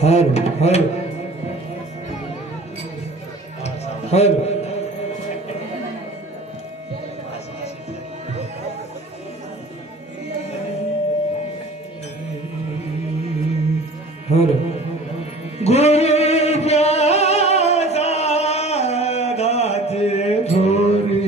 हर हर हर हर गुरु प्यासा दात धोरी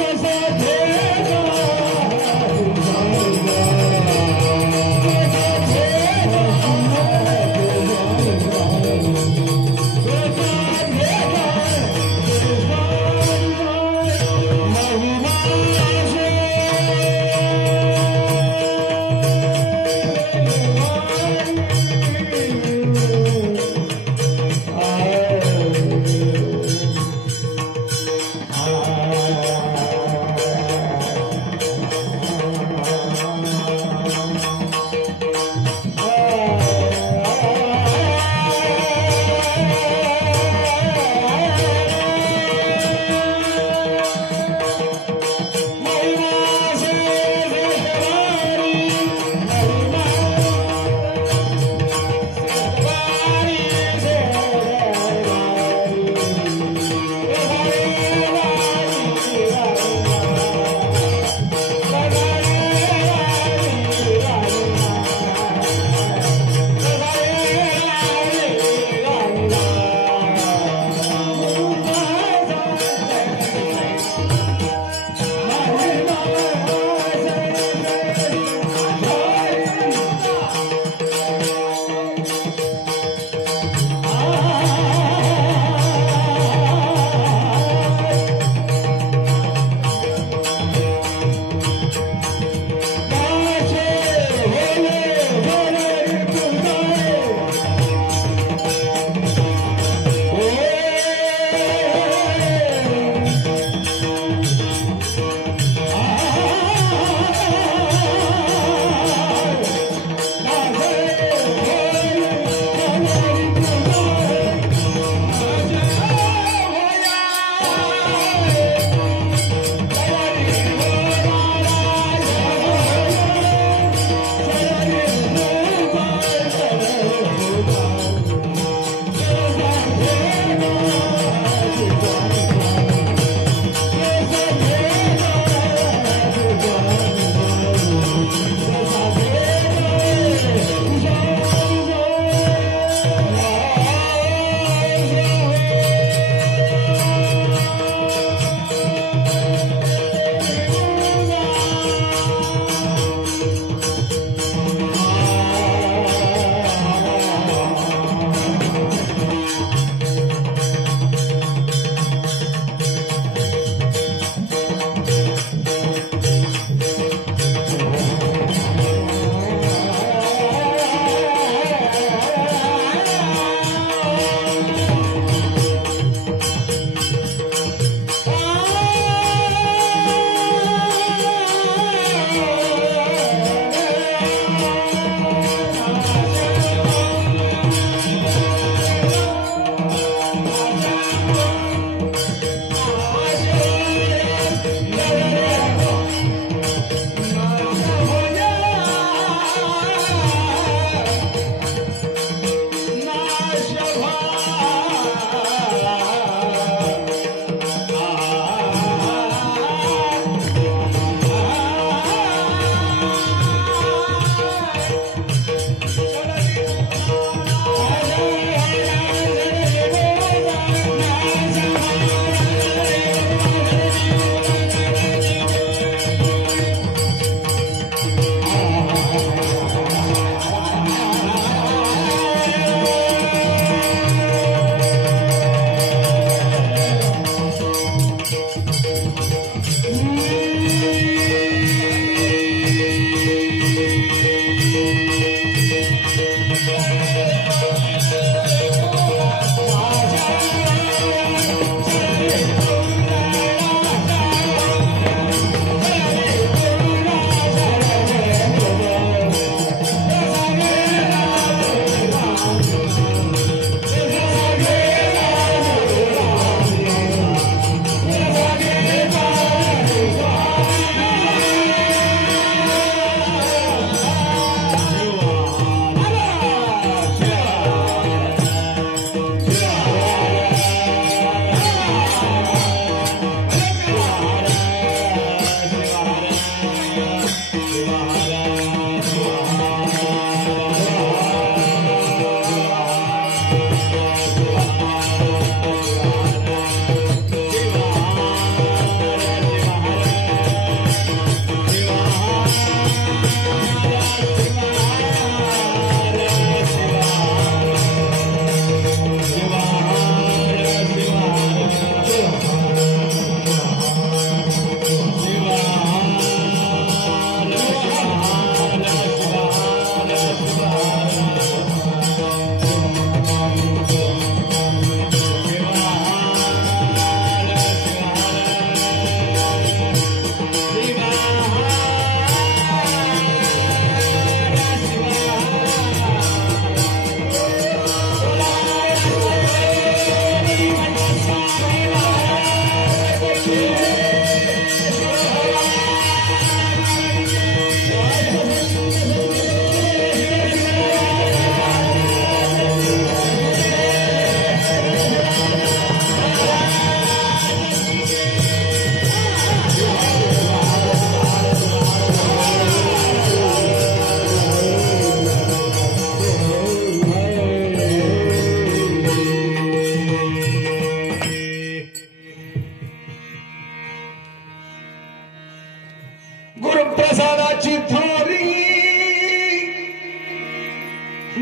Cause I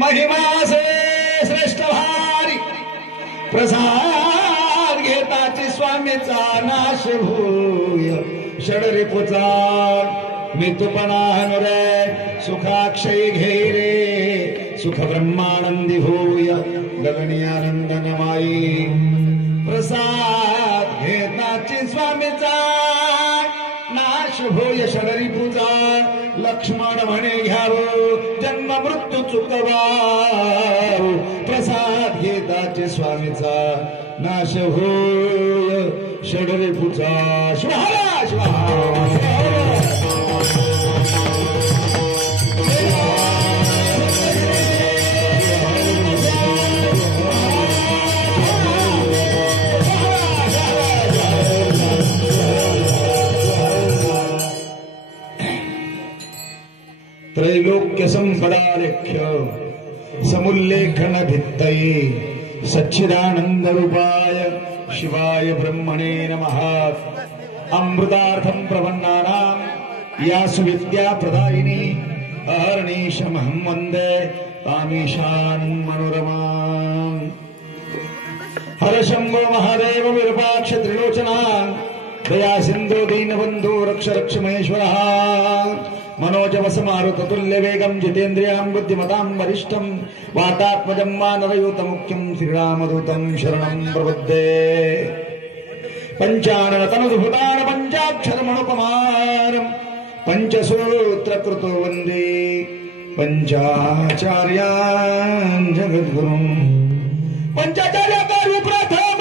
महिमासे श्रेष्ठ भारी प्रसाद घेताची स्वामीचा नाश भूय षडरिपुचा मी तुपणा रे सुखाक्षय घे रे सुख ब्रह्मानंदी भूय गगनीयानंद नमाई प्रसाद घेताची स्वामीचा नाश भूय षडरिपुचा लक्ष्मण म्हणे घ्यावं जन्म मृत्यू चुकवाव प्रसाद घेताचे स्वामीचा नाश होय षडरिपुचा शिवहारा शिवहारा त्रैलोक्य संपदालेख्य समुल्लेखन भित्तये सच्चिदानंद रूपाय शिवाय ब्रह्मणे नमः अमृतार्थं प्रपन्नानां यासु विद्या प्रदायिनी अहर्निशमहं वन्दे तामीशान् मनोरमाम् हर शंभो महादेव विरूपाक्ष त्रिलोचना दया सिंधु दीनबंधु रक्ष रक्ष महेश्वरः मनोजवस मारुत तुल्य वेगम जितेन्द्रियां बुद्धिमतां वरिष्ठं वातात्मजं वानरयूत मुख्यं श्रीरामदूतं शरणं प्रपद्ये पंचानन तनुभूतान पंचाक्षर मणोपमानं पंचसूत्रकृतो वन्दे पंचाचार्यान् जगद्गुरुं पंचाचार्य प्रथम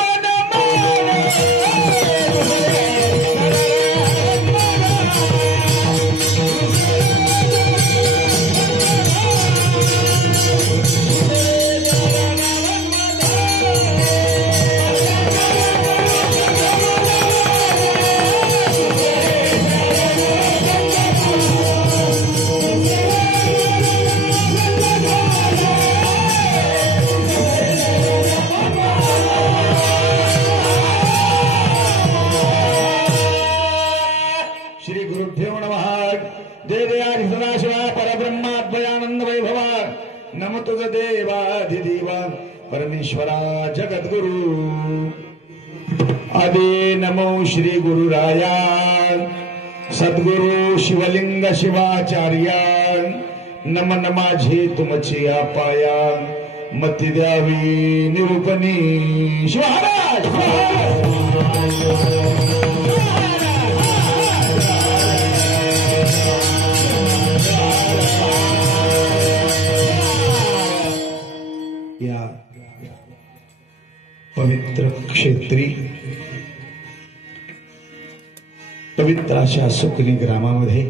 देवाधिदेवा परमेश्वरा जगद्गुरु आदे नमो श्री गुरुराया सद्गुरु शिवलिंग शिवाचार्या नमन माझे तुमची पाया मती द्यावी निरूपणी शिवहाराज या पवित्र क्षेत्री पवित्र अशा सुकली ग्रामामध्ये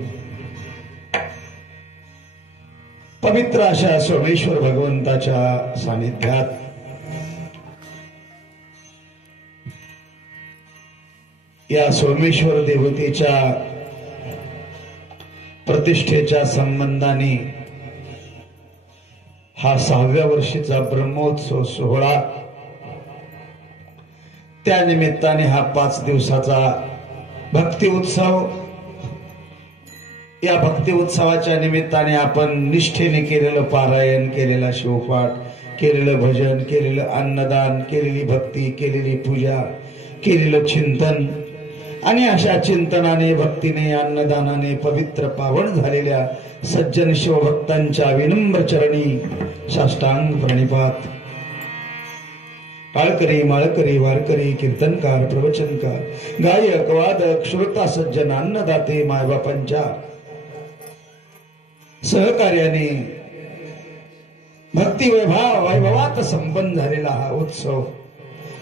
पवित्र अशा सोमेश्वर भगवंताच्या सानिध्यात या सोमेश्वर देवतेच्या प्रतिष्ठेच्या संबंधाने हा 6व्या वर्षीचा ब्रह्मोत्सव सोहळा त्या निमित्ताने हा 5 दिवसाचा भक्ती उत्सव या भक्ती उत्सवाच्या निमित्ताने आपण निष्ठेने केलेलं पारायण केलेला शिवपाठ केलेलं भजन केलेलं अन्नदान केलेली भक्ती केलेली पूजा केलेलं चिंतन आणि अशा चिंतनाने भक्तीने अन्नदानाने पवित्र पावन झालेल्या सज्जन शिवभक्तांच्या विनम्र चरणी साष्टांग प्रणिपात काळकरी माळकरी वारकरी कीर्तनकार प्रवचनकार गायक वादक श्रोता सज्जन अन्नदाते मायबापांच्या सहकार्याने भक्ती वैभवात संपन्न झालेला हा उत्सव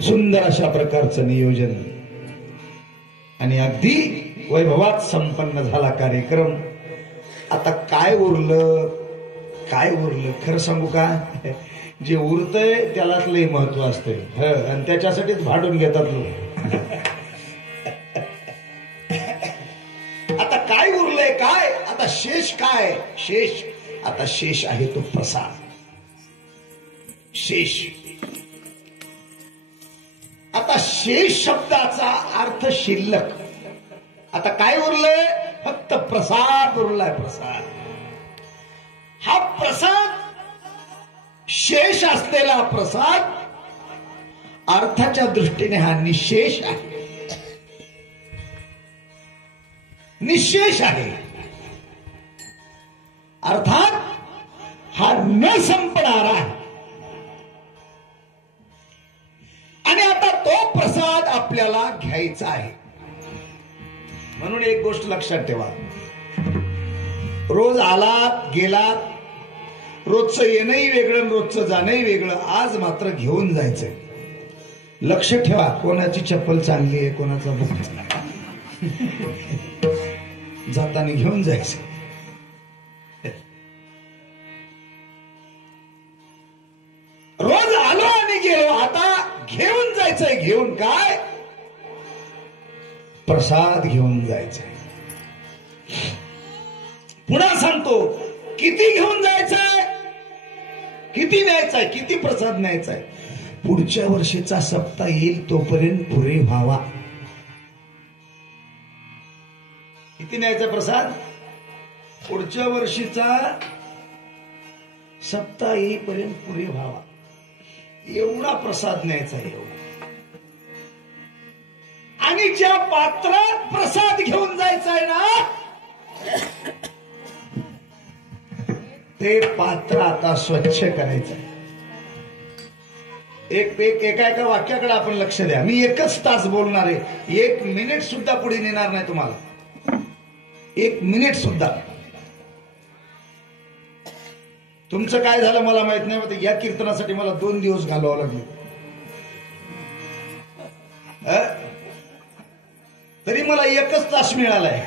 सुंदर अशा प्रकारचं नियोजन आणि अगदी वैभवात संपन्न झाला कार्यक्रम. आता काय उरलं खरं सांगू का, जे उरतंय त्यालाच लय महत्व असतंय आणि त्याच्यासाठीच भाडून घेतात लोक. आता काय उरलंय काय, आता शेष काय, आता शेष आहे तो प्रसाद. शेष आता शेष शब्दाचा अर्थ शिल्लक. आता काय उरलंय, फक्त प्रसाद उरलाय. प्रसाद हा प्रसाद शेष असलेला प्रसाद अर्थाच्या दृष्टीने हा निशेष आहे, निशेष आहे. अर्थात हा न संपणारा आहे. आणि आता तो प्रसाद आपल्याला घ्यायचा आहे. म्हणून एक गोष्ट लक्षात ठेवा, रोज आलात गेलात, रोजचं येणंही वेगळं रोजचं जाणंही वेगळं, आज मात्र घेऊन जायचंय. लक्ष ठेवा, कोणाची चप्पल चांगली आहे, कोणाचा बूट जाताना घेऊन जायचं. रोज आलो आणि गेलो, आता घेऊन जायचंय. घेऊन काय? प्रसाद घेऊन जायचंय. पुन्हा सांगतो, किती घेऊन जायचंय, किती न्यायचंय, किती प्रसाद न्यायचाय? पुढच्या वर्षीचा सप्ताह येईल तोपर्यंत पुरे व्हावा. किती न्यायचा प्रसाद? पुढच्या वर्षीचा सप्ताह येईपर्यंत पुरे व्हावा, एवढा प्रसाद न्यायचा. एवढा. आणि ज्या पात्रात प्रसाद घेऊन जायचंय ना, ते पात्र आता स्वच्छ करायचं. एका वाक्याकडे आपण लक्ष द्या. मी एकच तास बोलणार आहे, 1 मिनिट सुद्धा पुढे नेणार नाही तुम्हाला. 1 मिनिट सुद्धा. तुमचं काय झालं मला माहित नाही. या कीर्तनासाठी मला 2 दिवस घालवावं लागले. तरी मला 1च तास मिळालाय.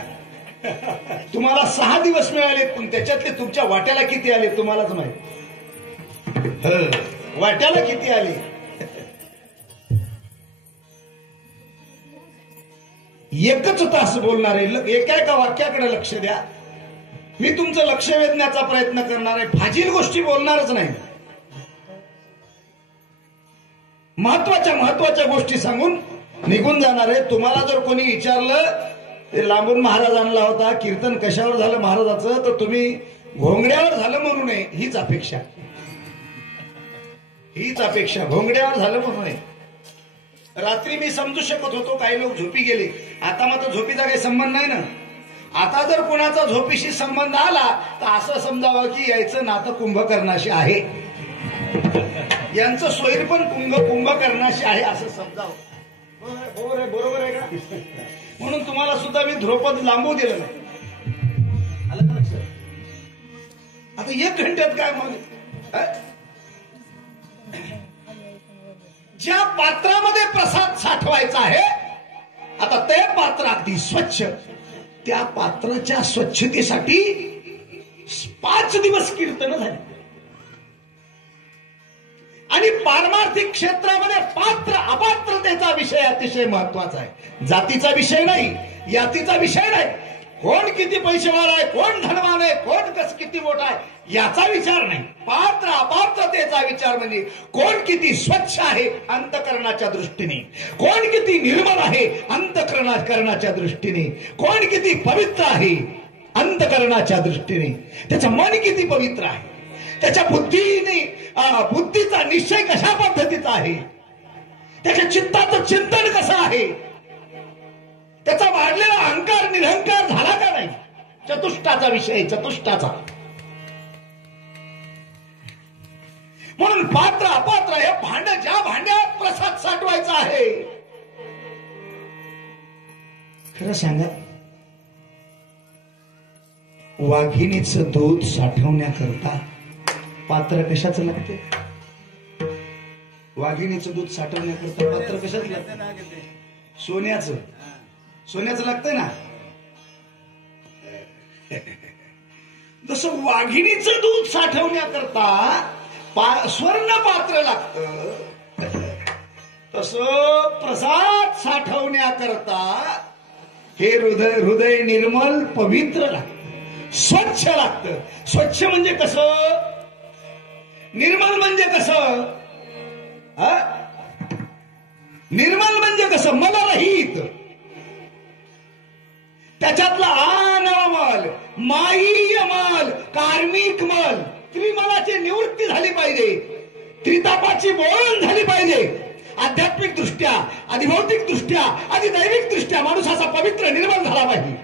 तुम्हाला 6 दिवस मिळाले, पण त्याच्यातले तुमच्या वाट्याला किती आले तुम्हालाच माहित. वाट्याला किती आले? एकच तास बोलणार आहे. एका वाक्याकडे लक्ष द्या. मी तुमचं लक्ष वेधण्याचा प्रयत्न करणार आहे. फाजील गोष्टी बोलणारच नाही. महत्वाच्या गोष्टी सांगून निघून जाणार आहे. तुम्हाला जर कोणी विचारलं, ते लांबून महाराज आणला होता, कीर्तन कशावर झालं महाराजाचं, तर तुम्ही घोंगड्यावर झालं म्हणू नये, हीच अपेक्षा. घोंगड्यावर झालं म्हणू नये. रात्री मी समजू शकत होतो काही लोक झोपी गेले. आता मात्र झोपीचा काही संबंध नाही ना. आता जर कोणाचा झोपीशी संबंध आला तर असं समजावं की यायचं नातं कुंभकर्णाशी आहे, यांचं सोयीर पण कुंभकर्णाशी आहे असं समजावं. बरोबर आहे का? म्हणून तुम्हाला सुद्धा मी ध्रुपद लांबू दिलं नाही. आता 1 घंट्यात काय मग? ज्या पात्रामध्ये प्रसाद साठवायचा आहे, आता ते पात्र अगदी स्वच्छ. त्या पात्राच्या स्वच्छतेसाठी 5 दिवस कीर्तन झाली. आणि पारमार्थिक क्षेत्रामध्ये पात्र अपात्रतेचा विषय अतिशय महत्वाचा आहे. जातीचा विषय नाही, यातीचा विषय नाही, कोण किती पैसेवाला आहे, कोण धनवान आहे, कोण किती मोठा आहे, याचा विचार नाही. पात्र अपात्रतेचा विचार म्हणजे कोण किती स्वच्छ आहे अंतःकरणाच्या दृष्टीने, कोण किती निर्मल आहे अंतःकरणाच्या दृष्टीने, कोण किती पवित्र आहे अंतःकरणाच्या दृष्टीने, त्याचं मन किती पवित्र आहे, त्याच्या बुद्धीचा निश्चय कशा पद्धतीचा आहे, त्याच्या चित्ताचं चिंतन कसं आहे, त्याचा वाढलेला अहंकार निरहंकार झाला का नाही, चतुष्टाचा विषय, चतुष्टाचा. म्हणून पात्र अपात्र हे भांड, ज्या भांड्यात प्रसाद साठवायचा आहे, खरं सांगा वाघिणीचं दूध साठवण्याकरता पात्र कशाचं लागते? वाघिणीचं दूध साठवण्याकरता पात्र कशाचं लागतं? सोन्याचं लागतंय ना. जसं वाघिणीचं दूध साठवण्याकरता स्वर्ण पात्र लागतं, तसं प्रसाद साठवण्याकरता हे हृदय निर्मल पवित्र लागतं, स्वच्छ लागतं. स्वच्छ म्हणजे कसं? निर्मल म्हणजे कसं? निर्मल म्हणजे कसं? मलरहित. त्याच्यातला आनवमल, मायीय मल, कार्मिक मल त्रिमलाची निवृत्ती झाली पाहिजे, त्रितापाची बोळण झाली पाहिजे. आध्यात्मिक दृष्ट्या, अधिभौतिक दृष्ट्या, अधिदैविक दृष्ट्या माणूस असा पवित्र निर्मळ झाला पाहिजे.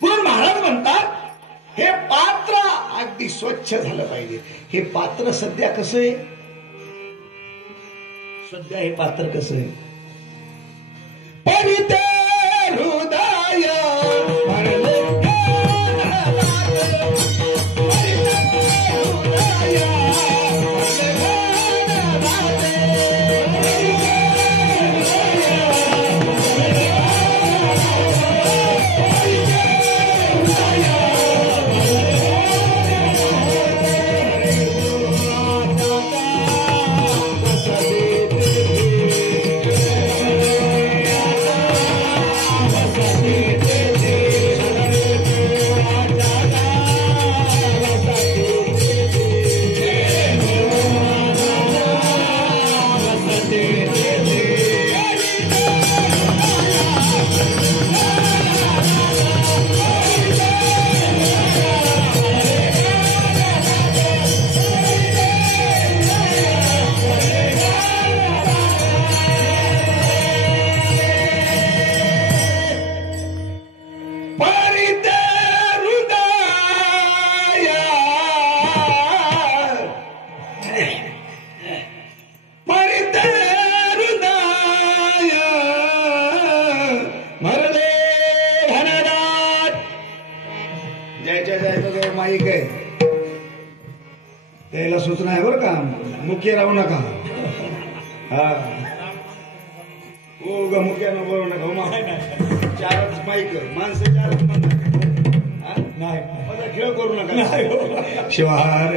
म्हणून महाराज म्हणतात हे पात्र अगदी स्वच्छ झालं पाहिजे. हे पात्र सध्या कसं आहे? सध्या हे पात्र कसं आहे? परिते हृदय त्याला सूचना आहे बरं का, मुख्य राहू नका. हा हो ग मुख्य बोलू नका. चारच माईक माणसं चारच नाही, माझा खेळ करू नका. शिवार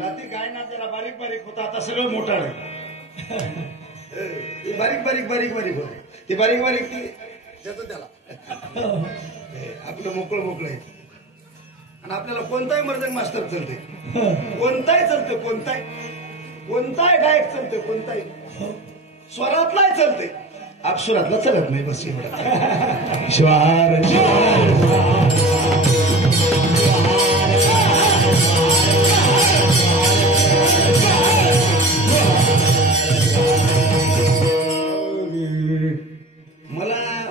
रात्री काय ना त्याला बारीक बारीक होता, आता सगळं मोठा आहे. बारीक बारीक बारीक बारीक होते ते बारीक बारीक त्याचं त्याला आपलं मोकळं मोकळं आहे. आणि आपल्याला कोणताही मर्दंग मास्तर चालते, कोणताही चालते, कोणताही गायक चालते, कोणताही स्वरातलाही चालते, अपस्वरातला चालत नाही. बस एवढा. श्वार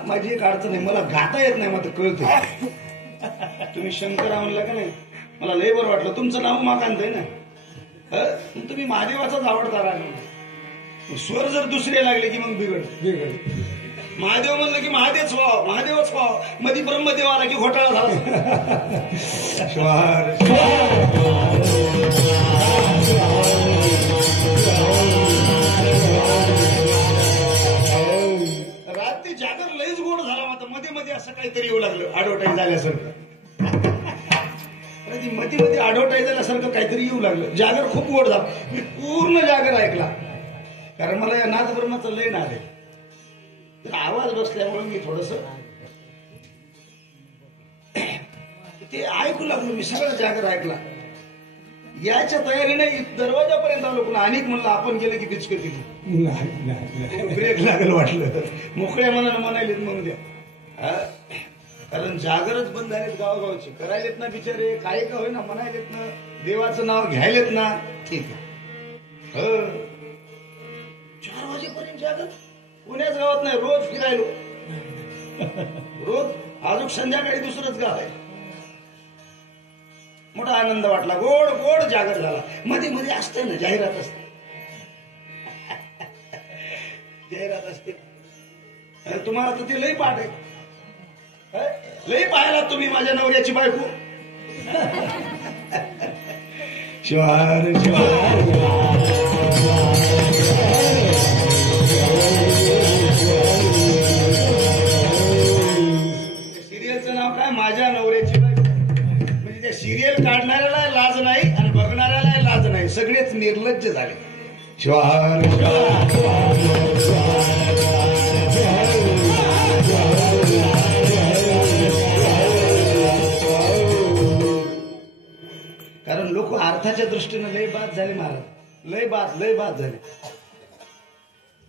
माझी एक अडचण आहे, मला गाता येत नाही, मला कळतं. तुम्ही शंकरा म्हणला का नाही, मला लय बरं वाटलं. तुमचं नाव माकांत आहे ना, तुम्ही महादेवाचाच आवडता राग. स्वर जर दुसरे लागले की मग बिघड. महादेव म्हणलं की महादेवच व्हाव, मधी ब्रह्मदेव आला की घोटाळा झाला. रात्री जागर लयच गोड झाला. मात्र मध्ये मध्ये असं काहीतरी येऊ लागलं, ऍडव्हर्टाईज झाल्यासारखं. मध्ये मध्ये ऍडव्हर्टाईज झाल्यासारखं काहीतरी येऊ लागलं. जागर खूप गोड झाला. मी पूर्ण जागर ऐकला, कारण मला या नाद ब्रह्माचं लय नाद आहे. तर आवाज बसल्यामुळे मी थोडस ते ऐकू लागलो. मी सगळं जागर ऐकला. याच्या तयारीने दरवाजापर्यंत आलो, पण अनेक म्हणलं आपण गेलं की बिचकती ब्रेक लागलं वाटलं. मोकळ्या मनानं म्हणायलेत मग द्या, कारण जागरच बंद झालेत गावगावचे. करायलेत ना बिचारे, काही का होईना म्हणायलेत ना, देवाचं नाव घ्यायलेत ना. ठीक आहे, 4 वाजेपर्यंत जागर. पुण्याच गावात नाही, रोज फिरायलो, रोज. अजून संध्याकाळी दुसरंच गाव आहे. मोठा आनंद वाटला, गोड गोड जागर झाला. मध्ये मध्ये असते ना जाहिरात असते, जाहिरात असते. तुम्हाला तर ते लई पाठ आहे, लई पाहायला तुम्ही माझ्या नवऱ्याची बायको. शिवार सिरियलचं नाव काय, माझ्या नवऱ्याची बायको. म्हणजे त्या सिरियल काढणाऱ्याला लाज नाही आणि बघणाऱ्याला लाज नाही, सगळेच निर्लज्ज झाले. शिवार कारण लोक अर्थाच्या दृष्टीने लय बाद झाले महाराज, लय बाद झाले.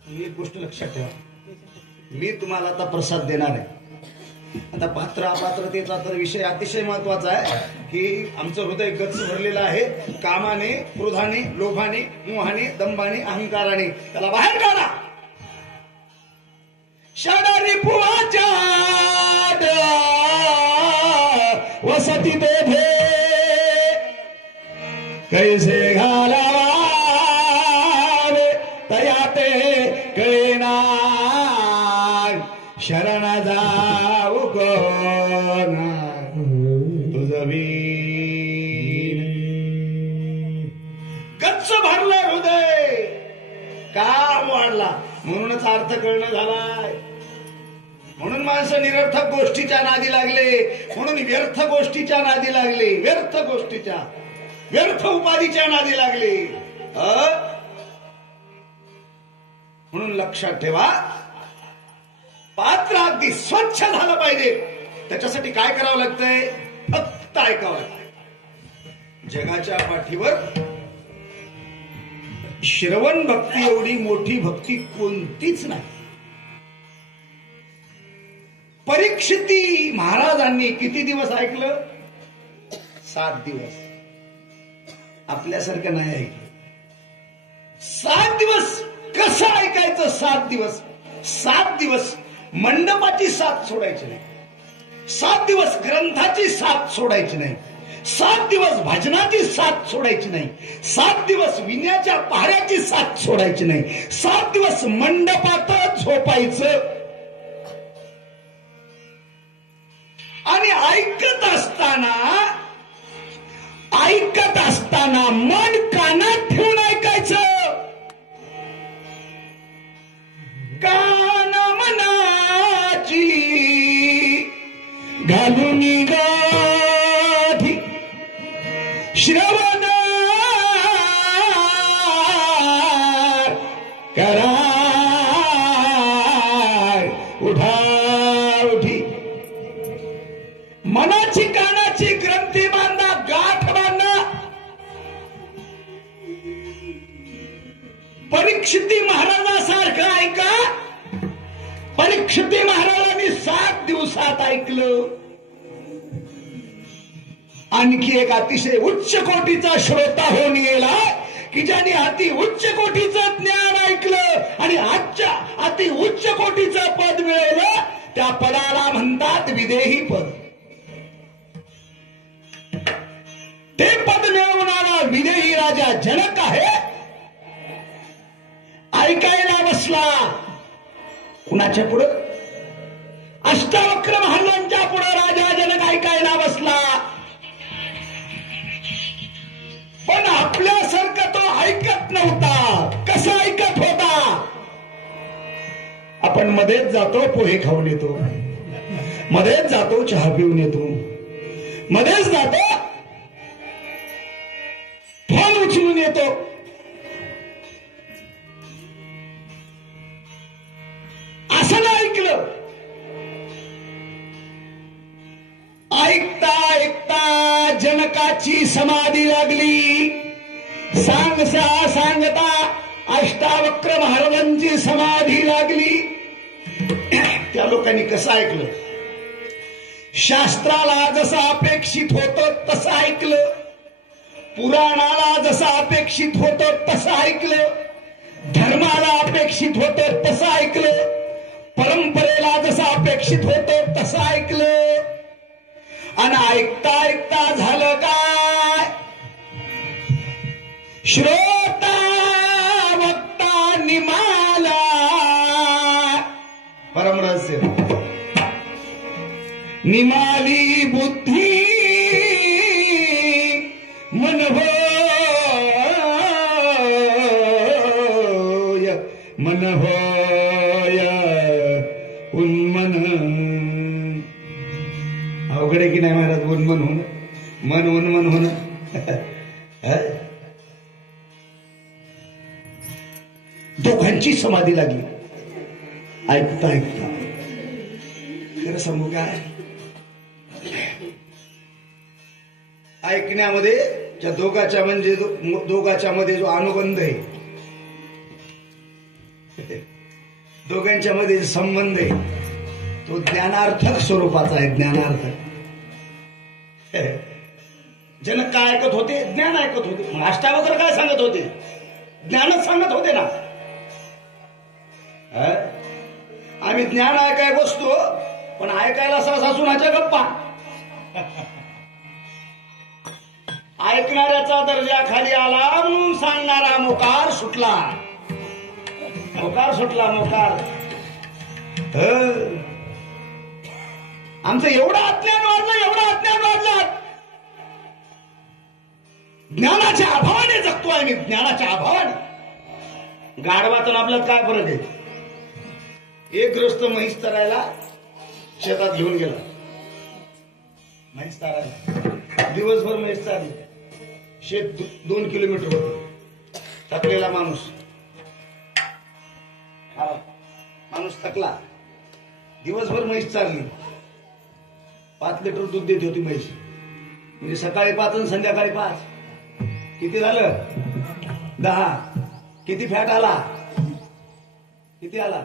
तुम्ही एक गोष्ट लक्षात ठेवा, मी तुम्हाला आता प्रसाद देणार आहे. आता पात्र अपात्रतेचा तर विषय अतिशय महत्वाचा आहे की आमचं हृदय गच्च भरलेलं आहे कामाने, क्रोधाने, लोभाने, मोहाने, दंभाने, अहंकाराने. त्याला बाहेर काढा. षडारी पुवाच्या वसती दोभे कैसे घालावे तया ते कळेना शरण जाऊ कोणा तुझं वीर. गच्च भरलं हृदय, काम वाढला, म्हणूनच अर्थ कळणं झालाय. म्हणून माणसं निरर्थक गोष्टीच्या नादी लागले, म्हणून व्यर्थ गोष्टीच्या नादी लागले, व्यर्थ उपाधीच्या नादी लागले. म्हणून लक्षात ठेवा, पात्र अगदी स्वच्छ झालं पाहिजे. त्याच्यासाठी काय करावं लागतंय? फक्त ऐकावं लागतंय. जगाच्या पाठीवर श्रवण भक्ती एवढी मोठी भक्ती कोणतीच नाही. परीक्षिती महाराजांनी किती दिवस ऐकलं? 7 दिवस. आपल्यासारखं नाही ऐकलं. 7 दिवस. कसं ऐकायचं? 7 दिवस. 7 दिवस मंडपाची साथ सोडायची नाही, 7 दिवस ग्रंथाची साथ सोडायची नाही, 7 दिवस भजनाची साथ सोडायची नाही, 7 दिवस विण्याच्या पहाऱ्याची साथ सोडायची नाही, 7 दिवस मंडपात झोपायचं. आणि ऐकत असताना मन कानात ठेवून ऐकायचं. कान मनाची घालून गाठी श्रवण करा उठी. मनाची कानाची ग्रंथी बांधा, गाठ बांधा. परीक्षिती महाराजासारखं ऐका. परीक्षिती महाराजांनी 7 दिवसात ऐकलं. आणखी एक अतिशय उच्च कोटीचा श्रोता होऊन गेला की ज्याने अति उच्च कोटीचं ज्ञान ऐकलं आणि आजच्या अति उच्च कोटीचं पद मिळवलं. त्या पदाला म्हणतात विदेही पद. ते पद मिळवणारा विदेही राजा जनक आहे. ऐकायला बसला. कुणाच्या पुढं? अष्टावक्र महाराजांच्या पुढं राजा जनक ऐकायला बसला. पण आपल्यासारखं तो ऐकत नव्हता. कसा ऐकत होता? आपण मध्येच जातो पोहे खाऊन येतो, मध्येच जातो चहा पिऊन येतो, मध्येच जातो फोन उचलून येतो. असं नाही ऐकलं. ऐकता ऐकता जनकाची समाधी लागली. सांगता अष्टावक्र महाराजांची समाधी लागली. त्या लोकांनी कसं ऐकलं? शास्त्राला जसं अपेक्षित होतं तसं ऐकलं, पुराणाला जसं अपेक्षित होतं तसं ऐकलं, धर्माला अपेक्षित होतं तसं ऐकलं, परंपरेला जसं अपेक्षित होतं तसं ऐकलं. आणि ऐकता ऐकता झालं काय? श्रोता वक्ता निमाला. परमरहस्य. निमाली बुद्धी मन होय, मन होय उन्मन. अवघड आहे की नाही महाराज? उन्मन होणं, मन उन्मन होणं. दोघांची समाधी लागली. ऐकता ऐकता. खरं सांगू काय? ऐकण्यामध्ये त्या दोघाच्या म्हणजे दोघाच्या मध्ये जो अनुबंध आहे, दोघांच्या मध्ये संबंध आहे, तो ज्ञानार्थक स्वरूपाचा आहे. ज्ञानार्थक. जनक काय ऐकत होते? ज्ञान ऐकत होते. मग अष्टावक्र काय सांगत होते? ज्ञानच सांगत होते ना. आम्ही ज्ञान ऐकाय बसतो, पण ऐकायला सहसा सुनाच्या गप्पा. ऐकणाऱ्याचा दर्जा खाली आला म्हणून सांगणारा मोकार सुटला. मोकार सुटला. मोकार. आमचं एवढं अज्ञान वाढलं, एवढं अज्ञान वाढलं. ज्ञानाच्या अभावाने जगतो आम्ही. ज्ञानाच्या अभावाने. गाढवातून आपल्यात काय फरक आहे? एक ग्रस्त म्हैस चरायला शेतात घेऊन गेला. म्हैस चारायला दिवसभर म्हैस चारली. शेत 2 किलोमीटर होत. थकलेला माणूस थकला. दिवसभर म्हैस चारली. 5 लिटर दूध देत होती म्हैस. म्हणजे सकाळी 5 आणि संध्याकाळी 5. किती झालं? 10. किती फॅट आला? किती आला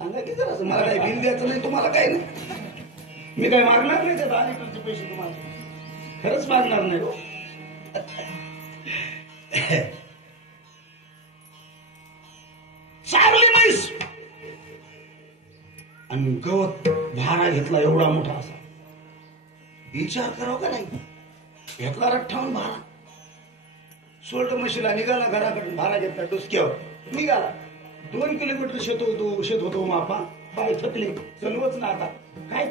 सांगा की जरा. मला काही बिल द्यायचं नाही, तुम्हाला काही नाही. मी काही मागणार नाही. त्या 10 लिटरचे पैसे तुम्हाला खरंच मागणार नाही हो. चारली म्हैस आणि गवत भारा घेतला एवढा मोठा असा. विचार करावं का नाही? घेतला रठ्ठावून भारा. सोडलं म्हशीला. निघाला घराकडून. भारा घेतला डोसक्यावर. निघाला. 2 किलोमीटर शेत होतो मापा. पाय थकले. चलवच ना आता. काय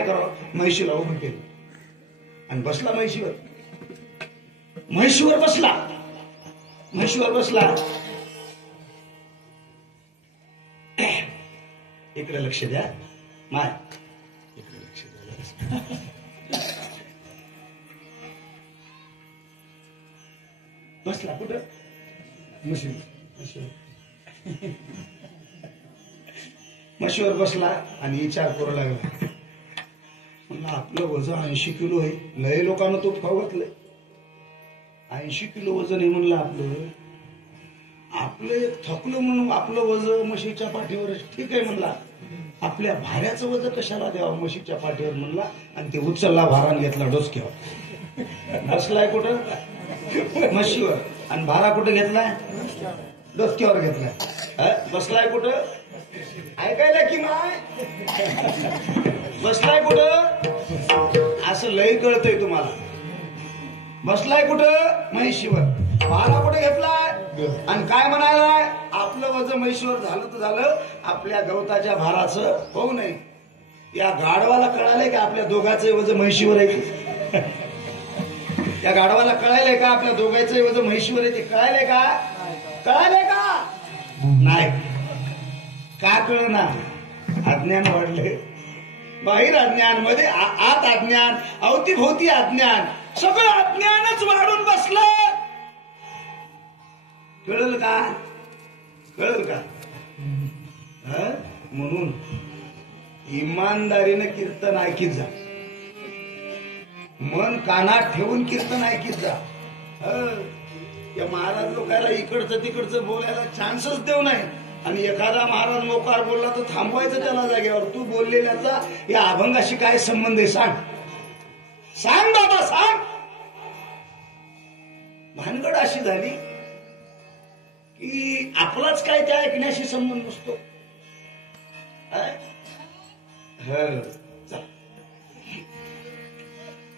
करावं? म्हैशीला उभं केलं आणि बसला म्हैशीवर. म्हैशीवर बसला. इकडे लक्ष द्या. माय इकडे लक्ष द्या. बसला कुठं? म्हशीवर बसला आणि विचार करू लागला. म्हणलं आपलं वजन 80 किलो आहे. लय लोकांना तो खाऊ घातलंय. 80 किलो वजन आहे म्हणलं आपलं एक थकलं म्हणून आपलं वजन म्हशीच्या पाठीवर. ठीक आहे म्हणला. आपल्या भाऱ्याचं वजन कशाला द्यावं म्हशीच्या पाठीवर म्हणला. आणि ते उचलला भारान घेतला डोसक्यावर. बसलाय कुठं? म्हशीवर. आणि भारा कुठं घेतलाय? डोसक्यावर घेतलाय. बसलाय कुठं? ऐकायला की माय? बसलाय कुठं? असं लय कळतंय तुम्हाला. बसलाय कुठं? म्हैशीवर. भारा कुठे घेतलाय? आणि काय म्हणालाय? आपलं वजन म्हैशीवर झालं तर झालं, आपल्या गवताच्या भाराचं होऊ नये. या गाढवाला कळालंय का आपल्या दोघांचं वजन म्हैशीवर आहे? त्या गाढवाला कळायलंय का आपल्या दोघांचं वजन म्हैशीवर आहे? ते कळायलंय का? नाही. का कळना? अज्ञान वाढले. बाहेर अज्ञान, मध्ये आत अज्ञान, अवतीभोवती अज्ञान, सगळं अज्ञानच वाढून बसलं. कळलं का? म्हणून इमानदारीनं कीर्तन ऐकीत जा. मन कानात ठेवून कीर्तन ऐकीत जा. या महाराज लोकांना इकडचं तिकडचं बोलायला चान्सच देऊ नये. आणि एखादा महाराज मोकार बोलला तर थांबवायचं त्याला जागेवर. तू बोललेल्याचा या अभंगाशी काय संबंध आहे? सांग बाबा, सांग. भानगड अशी झाली की आपलाच काय त्या ऐकण्याशी संबंध नसतो.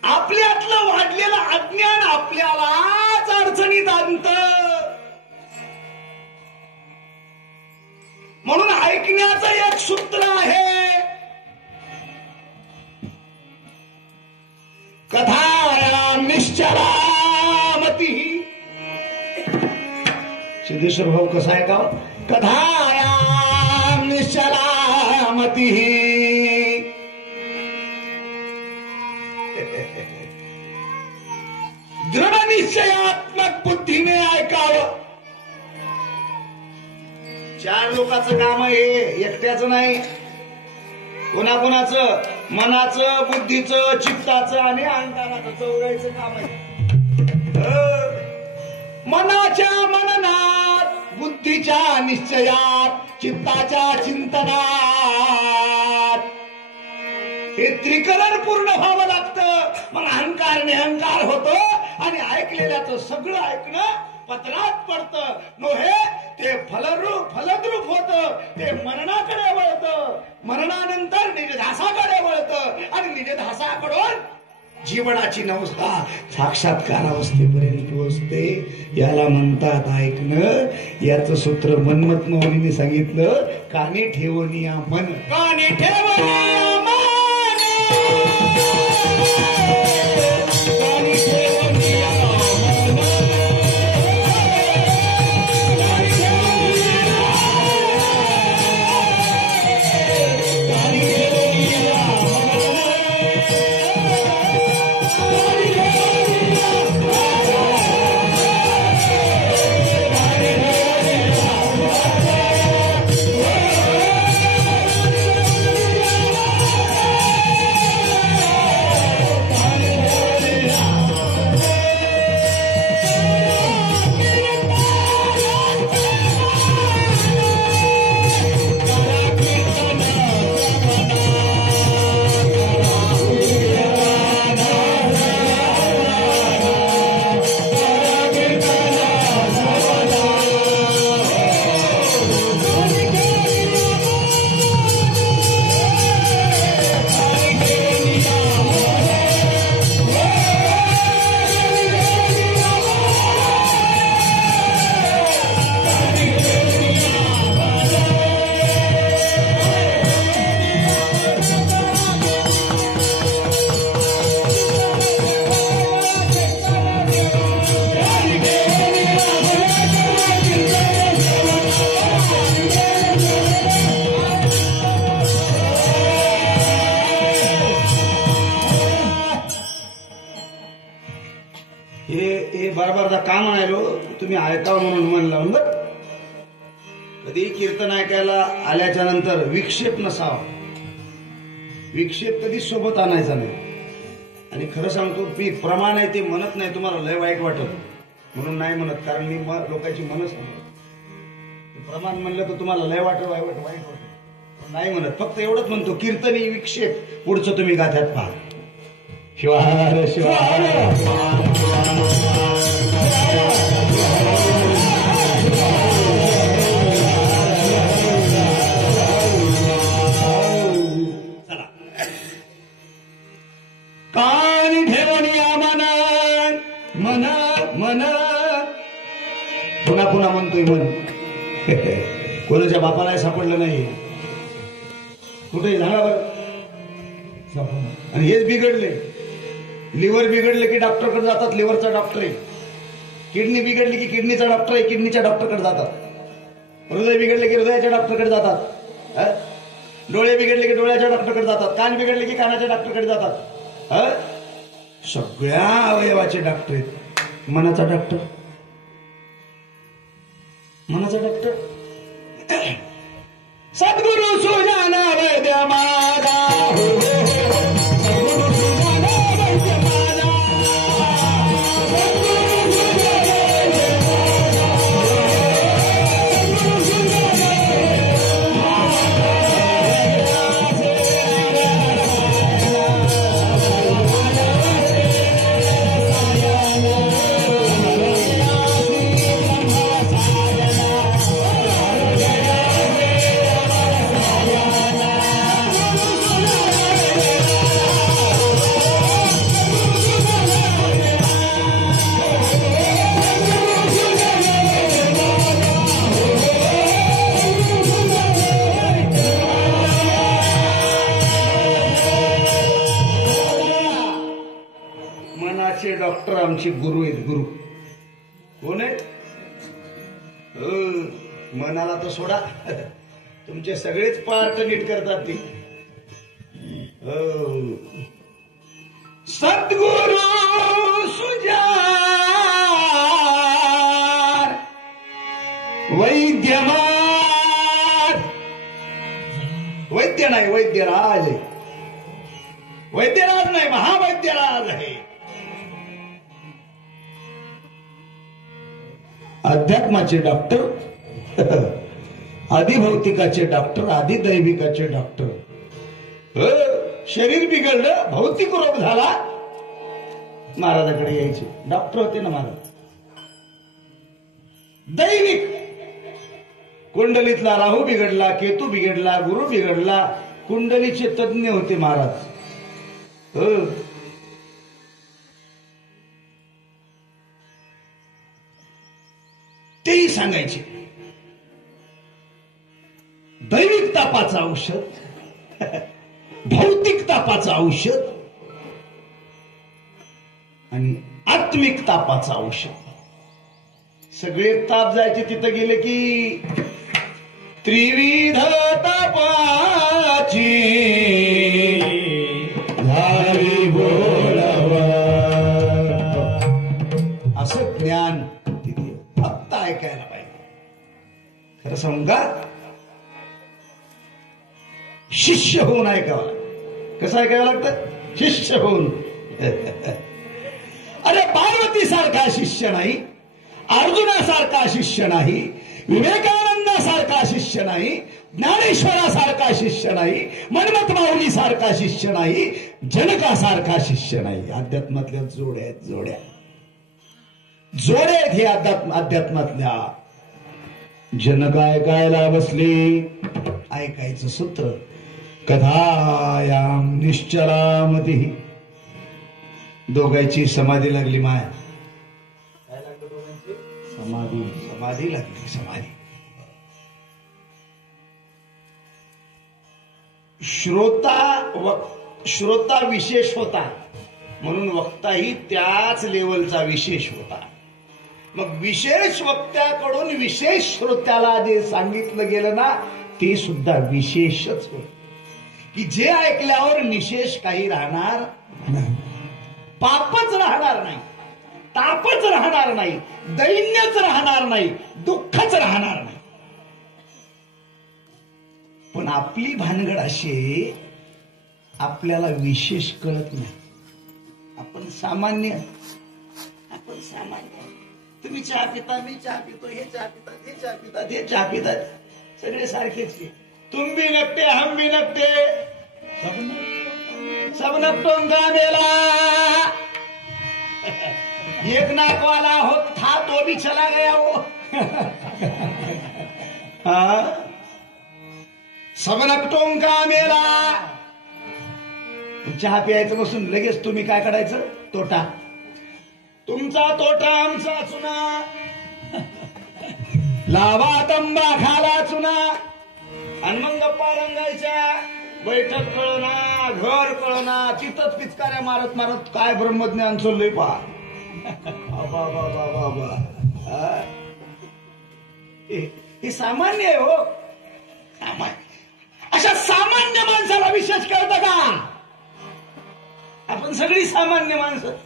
आपल्यातलं वाढलेलं अज्ञान आपल्यालाच अडचणीत आणतं. म्हणून ऐकण्याचं एक सूत्र आहे. कथायां निश्चलामती. सिद्धेश्वर भाऊ कसा आहे का? कथायां निश्चलामती. दृढ निश्चयात्मक बुद्धीने ऐकावं. 4 लोकांचं काम आहे, एकट्याचं नाही. कोणाकोणाचं? मनाचं, बुद्धीचं, चित्ताचं आणि अहंकाराचं चौघांचं काम आहे. मनाच्या मननात, बुद्धीच्या निश्चयात, चित्ताच्या चिंतनात हे त्रिकरण पूर्ण व्हावं लागतं. मग अहंकार निहंकार होतो आणि ऐकलेल्याचं सगळं ऐकणं पत्रात पडतं. नोहे ते फलद्रूप होत. ते मरणाकडे वळतं. मरणानंतर निजधासाकडे वळतं आणि निजधासाकडून जीवनाची नवस्था साक्षात्कारावस्थेपर्यंत पोहोचते. याला म्हणतात ऐकणं. याचं सूत्र मन्मथ माऊलीने सांगितलं, कानी ठेवनिया मन. कानी ठेवनिया मन. कानी ठेवनिया बारबारदा का म्हणायलो, तुम्ही ऐकावं म्हणून मन लावून. बर कधी कीर्तन ऐकायला आल्याच्या नंतर विक्षेप नसावा. विक्षेप कधी सोबत आणायचा नाही. आणि खरं सांगतो, मी प्रमाण आहे ते म्हणत नाही. तुम्हाला लय वाईट वाटत म्हणून नाही म्हणत, कारण मी लोकांची मनच म्हणत. प्रमाण म्हणलं तर तुम्हाला लय वाईट वाटत नाही म्हणत. फक्त एवढंच म्हणतो, कीर्तनी विक्षेप. पुढचं तुम्ही गाथ्यात पहा. शिवार शिवार कान ठेवनिया मन. मन मन पुन्हा पुन्हा म्हणतोय मन. कोणाच्या बापाला सापडलं नाही. कुठे सांगा बरं. आणि हेच बिघडले. लिव्हर बिघडले की डॉक्टरकडे जातात. लिव्हरचा डॉक्टर आहे. किडनी बिघडली की किडनीचा डॉक्टर आहे. किडनीच्या डॉक्टरकडे जातात. हृदय बिघडले की हृदयाच्या डॉक्टरकडे जातात. डोळे बिघडले की डोळ्याच्या डॉक्टरकडे जातात. कान बिघडले की कानाच्या डॉक्टरकडे जातात. सगळ्या अवयवाचे डॉक्टर आहेत. मनाचा डॉक्टर. मनाचा डॉक्टर सद्गुरु सुजाना वैद्य माझा. सद्गुरु सुजाना वैद्य माझा. डॉक्टर आमचे गुरु आहेत. गुरु कोण आहेत? मनाला तर सोडा. तुमचे सगळेच पार्ट नीट करतात ते. सद्गुरु सुजार वैद्यमान. वैद्य नाही, वैद्यराज आहे. वैद्यराज नाही, महावैद्यराज आहे. अध्यात्माचे डॉक्टर, आदिभौतिकाचे डॉक्टर, आदिदैविकाचे डॉक्टर. शरीर बिघडलं, भौतिक रोग झाला, महाराजाकडे यायचे. डॉक्टर होते ना महाराज. दैविक, कुंडलीतला राहू बिघडला, केतू बिघडला, गुरु बिघडला, कुंडलीचे तज्ञ होते महाराज. तेही सांगायचे. दैविक तापाचं औषध, भौतिक तापाचं औषध आणि आत्मिक तापाचं औषध. सगळे ताप जायचे तिथं गेले की त्रिविध तापाची झाली बोलावा, असं ज्ञान तिथे फक्त ऐकायला पाहिजे. खरं सांगू का, शिष्य होऊन ऐकावं लागतं. कसं ऐकावं लागतं? शिष्य होऊन. अरे पार्वतीसारखा शिष्य नाही, अर्जुनासारखा शिष्य नाही, विवेकानंदासारखा शिष्य नाही, ज्ञानेश्वरासारखा शिष्य नाही, मन्मथ माऊली सारखा शिष्य नाही, जनकासारखा शिष्य नाही. अध्यात्मातल्या जोड्या आहेत, जोड्या जोड्या आहेत हे अध्यात्मातल्या. जनक ऐकायला बसले, ऐकायचं सूत्र कथायाम निश्चलामती. दोघांची समाधी लागली. माया काय लागलं दोघांची? समाधी. समाधी लागली, समाधी. श्रोता विशेष होता म्हणून वक्ताही त्याच लेवलचा विशेष होता. मग विशेष वक्त्याकडून विशेष श्रोत्याला जे सांगितलं गेलं ना, ते सुद्धा विशेषच होत. की जे ऐकल्यावर निशेष काही राहणार नाही, पापच राहणार नाही, तापच राहणार नाही, दैन्यच राहणार नाही, दुःखच राहणार नाही. पण आपली भानगड अशी, आपल्याला विशेष कळत नाही. आपण सामान्य. तुम्ही चहा पिता, मी चहा पितो, हे चहा पितात, हे चहा पितात, हे चहा पितात, सगळे सारखेच. तुम भी नकटे, हम भी नकटे, सब नकटों का मेला. एक नाक वाला हो था तो भी चला गया वो. सब नकटों का मेला. चहा प्यायचं बसून लगेच तुम्ही काय काढायचं? तोटा. तुमचा तोटा आमचा चुना, लावा तंबा खाला चुना. आणि मग गप्पा रंगायच्या. बैठक कळना, घर कळना, तिथंच पिचकाऱ्या मारत मारत काय ब्रह्मज्ञान चाललंय पहा. हे सामान्य आहे हो, सामान्य. अशा सामान्य माणसाला विशेष कळतं का? आपण सगळी सामान्य माणसं.